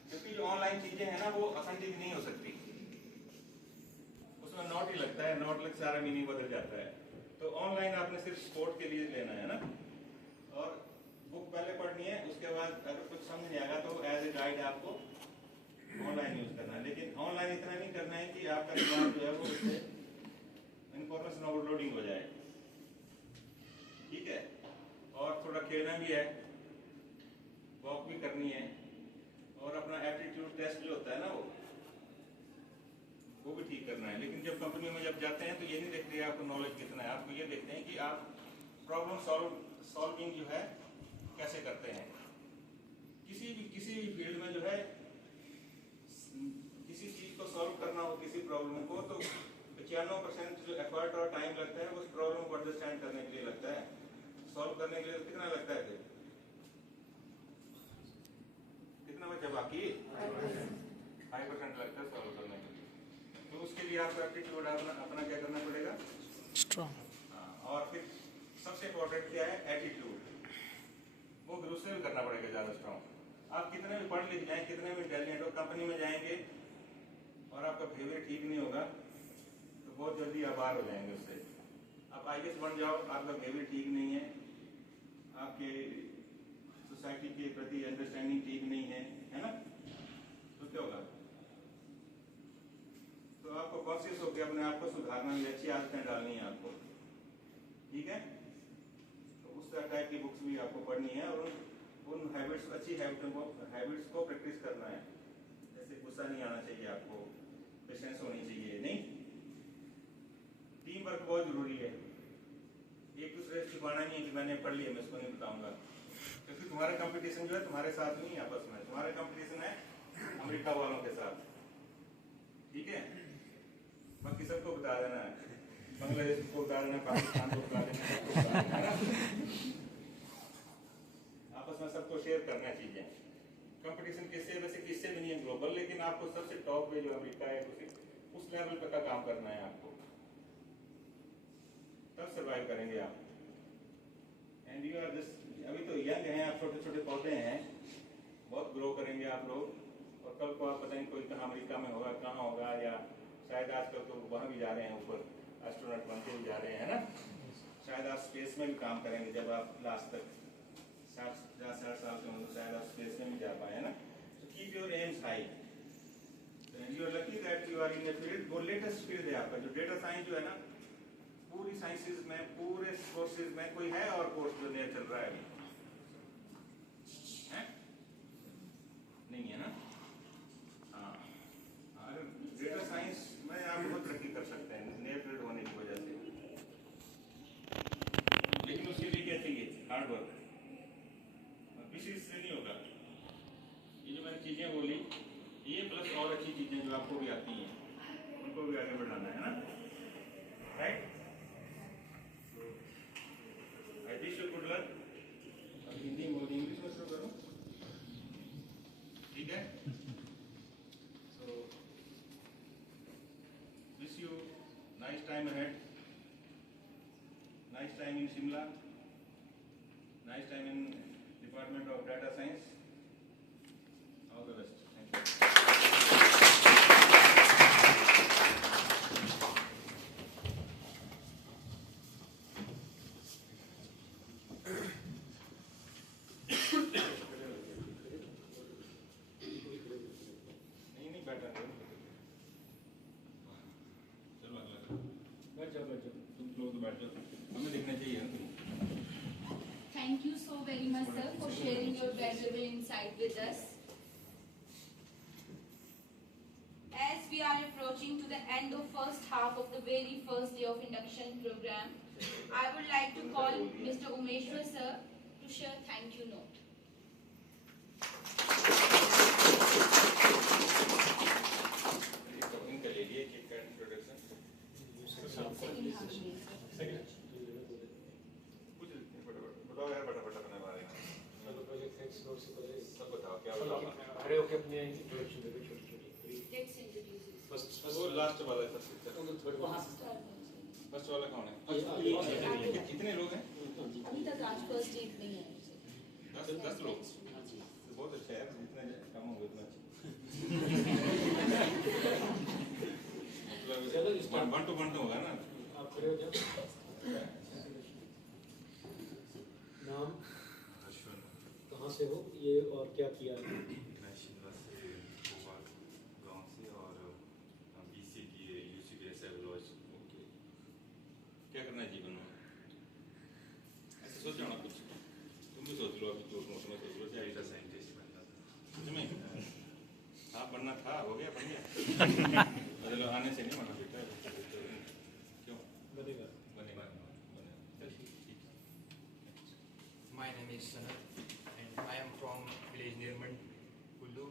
क्योंकि जो ऑनलाइन चीजें हैं ना वो ऑथेंटिक नहीं हो सकती, उसमें नॉट ही लगता है, नॉट लग सारा मीनिंग बदल जाता है। तो ऑनलाइन आपने सिर्फ स्पोर्ट के लिए लेना है ना, और बुक पहले पढ़नी है, उसके बाद अगर कुछ समझ नहीं आएगा तो एज ए गाइड आपको ऑनलाइन यूज करना है। लेकिन ऑनलाइन इतना नहीं करना है कि आपका दिमाग जो है वो उससे इंफॉर्मेशन ओवरलोडिंग हो जाए, ठीक है। और थोड़ा खेलना भी है, वॉक भी करनी है, और अपना एप्टीट्यूड टेस्ट जो होता है ना वो भी ठीक करना है। लेकिन जब कंपनी में जब जाते हैं तो ये नहीं देखते आपको नॉलेज कितना है, आपको ये देखते हैं कि आप प्रॉब्लम सॉल्विंग जो है कैसे करते हैं। किसी भी फील्ड में जो है किसी चीज को सॉल्व करना हो, किसी प्रॉब्लम को, तो 95% जो एफर्ट और टाइम लगता है उस प्रॉब्लम को अंडरस्टैंड करने के लिए लगता है। सॉल्व करने के लिए कितना लगता है फिर? कितना बचा बाकी? 5% लगता है सॉल्व करने के लिए। तो उसके लिए आपको एप्टीट्यूड अपना क्या करना पड़ेगा? स्ट्रॉन्ग। और फिर सबसे इम्पोर्टेंट क्या है? एटीट्यूड। वो फिर उससे भी करना पड़ेगा ज़्यादा स्ट्रॉन्ग। आप कितने भी पढ़ लिख जाएं, कितने भी इंटेलिजेंट हो, कंपनी में जाएंगे और आपका बिहेवियर ठीक नहीं होगा तो बहुत जल्दी आप बाहर हो जाएंगे उससे। आप IAS बन जाओ, आपका बिहेवियर ठीक नहीं है, आपके सोसाइटी के प्रति अंडरस्टैंडिंग ठीक नहीं है ना, तो क्या होगा? तो आपको कॉन्शियस होकर अपने आप को सुधारना है, अच्छी आदतें डालनी है आपको, ठीक है। तो उस टाइप की बुक्स भी आपको पढ़नी है और उन हैबिट्स, अच्छी हैबिट्स को प्रैक्टिस करना है। जैसे गुस्सा नहीं आना चाहिए आपको, पेशेंस होनी चाहिए, नहीं? टीम वर्क बहुत जरूरी है। एक दूसरे से छुपाना नहीं है कि मैंने पढ़ लिया मैं इसको नहीं बताऊंगा, क्योंकि तुम्हारा कंपटीशन जो है तुम्हारे साथ नहीं है आपस में, तुम्हारा कंपटीशन है अमेरिका वालों के साथ, ठीक है। बाकी सबको बता देना है, बांग्लादेश को बता देना, पाकिस्तान को बता देना, सबको बता देना है ना। आपस में सबको शेयर करना चीजें। कंपटीशन किससे? वैसे किससे भी नहीं है ग्लोबल, लेकिन आपको सबसे टॉप पे जो अमेरिका है उस लेवल पे का काम करना है आपको, तब सर्वाइव करेंगे आप। एंड यू आर जस्ट, अभी तो यंग हैं आप, छोटे छोटे पौधे हैं, बहुत ग्रो करेंगे आप लोग, और कल को आप पता नहीं कोई कहाँ अमेरिका में होगा, कहाँ होगा, या शायद आजकल तो वहाँ भी जा रहे हैं ऊपर, एस्ट्रोनॉट बनते भी जा रहे हैं ना, शायद आप स्पेस में भी काम करेंगे जब आप लास्ट तक 60 साल से मतलब शायद आप स्पेस में भी जा पाए, है ना? So keep your aims high. And you are lucky that you are in a field, वो लेटेस्ट फील्ड है आपका, जो डेटा साइंस जो है ना, पूरी साइंसेज में, पूरे कोर्सेज में कोई है और कोर्स जो नया चल रहा है अभी? है? नहीं है ना? हाँ, अगर डेटा साइंस में आप बहुत तरक्की कर सकते हैं नए फील्ड होने की वजह से, लेकिन उसके लिए क्या चाहिए? Hard work. किसी से नहीं होगा। ये जो मैंने चीजें बोली, ये प्लस और अच्छी चीजें जो आपको भी आती हैं, उनको भी आगे बढ़ाना है ना, right? I wish you good luck. अब हिंदी बोल, इंग्लिश में शुरू करूँ, ठीक है? So wish you nice time ahead, nice time in Shimla, nice time in department of data science. All the best. Thank you. नहीं बैठा नहीं, चलो अगला करो। बैठ जाओ, तुम लोग तो बैठ जाओ, हमें देखना चाहिए ना तुम। Thank you so very much, sir, for sharing your valuable insight with us. As we are approaching to the end of first half of the very first day of induction program, I would like to call Mr. Umeshwar, sir, to share thank you note. इनका ले लिए किट का इंट्रोडक्शन। Second half, please. कुछ बताओ यार, फटाफट अपने बारे में सब बताओ, क्या बताओ? खड़े होके अपने इंट्रोडक्शन दे दो, छोटी-छोटी। Let's introduce you. वो लास्ट वाला है सबसे। फर्स्ट वाला कौन है? कितने लोग हैं? अभी तक आज फर्स्ट डे नहीं है। 10 लोग। बहुत अच्छा है, जितने कम होंगे उतना अच्छा। मतलब 1 to 1 तो होगा ना? आप खड़े हो जाओ। नाम, कहाँ से हो ये और क्या किया है? मैं शिमला से भोपाल गांव से, और BCA की है UCB साइकोलॉजी। ओके, क्या करना है जीवन में? ऐसे सोचो ना कुछ, तुम भी सोच लो, अभी जो सोच में सोच लो, डेटा साइंटिस्ट बनना था। सच में? हाँ, बनना था, हो गया, बन गया। मतलब आने से नहीं बना बेटा, क्यों? बनेगा। बनेगा, चल ठीक है। My name is Sanat and I am from village Nirmand, Kullu,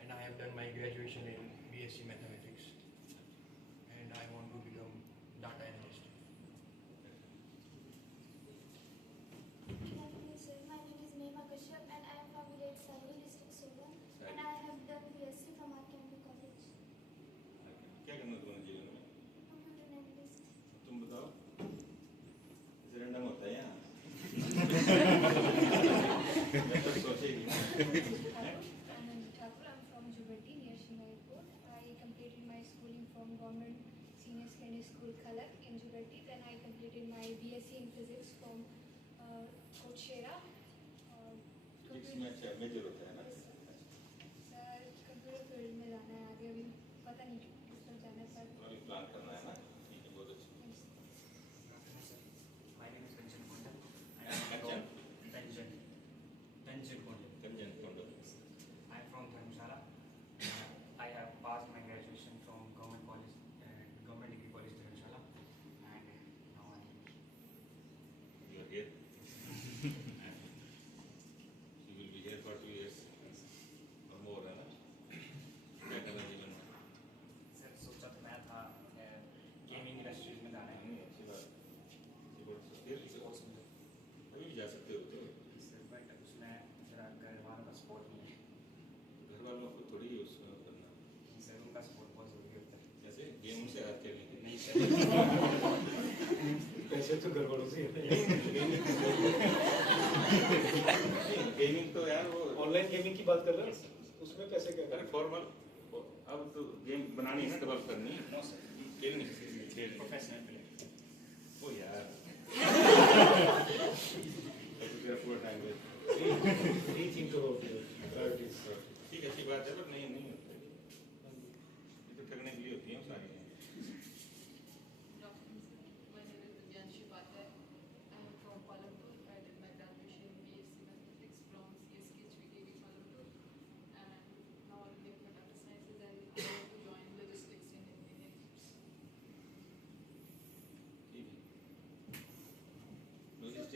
and I have done my graduation in BSc Mathematics and I want to become data analyst. My name is Neha Kashyap and I am from village Sarvi, district Solan, and I have done BSc from Arcandra College. क्या करना तुम्हारे जीवन में? Computer analyst. तुम बताओ, इसे रैंडम होता है यहाँ? सोचेगी ना। Anand Thakur, I am from Juvati near Shimla Airport. I completed my schooling from Government Senior Secondary School Khalak in Juvati. Then I completed my BSc in Physics from Kochera. Physics में अच्छा मेजर होता है ना? सर कंप्यूटर फील्ड में जाना है आगे, अभी पता नहीं किस तरफ जाना है सर। अभी प्लान करना है ना? ठीक है, बहुत अच्छा। My name is Kanchan Konda. Kanchan? Kanchan Konda. कंजन कोंडो। I am from Dharamshala. I have passed my graduation from Government College, Government Degree College Dharamshala, and now I am You are here. You will be here for 2 years or more, है ना? क्या करना जीवन में? सर सोचा तो मैं था गेमिंग इंडस्ट्रीज में जाना है। नहीं, अच्छी बात। फिर अभी भी जा सकते हो तो। सर बट उसमें जरा घर वालों का सपोर्ट नहीं है। घर वालों को थोड़ी उसमें करना। सर उनका सपोर्ट बहुत जरूरी होता है। जैसे गेम से हाथ खेलेंगे। नहीं सर। पैसे तो घर वालों से ही है। गेमिंग तो यार वो ऑनलाइन गेमिंग की बात कर रहे हैं, उसमें पैसे क्या अरे फॉर्मल, अब तो गेम बनानी है ना, डेवलप करनी है। नो सर, खेलनी है। Professional player. ओ यार। अब तो तेरा पूरा time waste.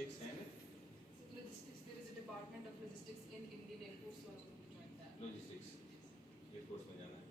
logistics and Logistics, there is a department of logistics in Indian Air Force, so I was going to join that. logistics. Air force में जाना है.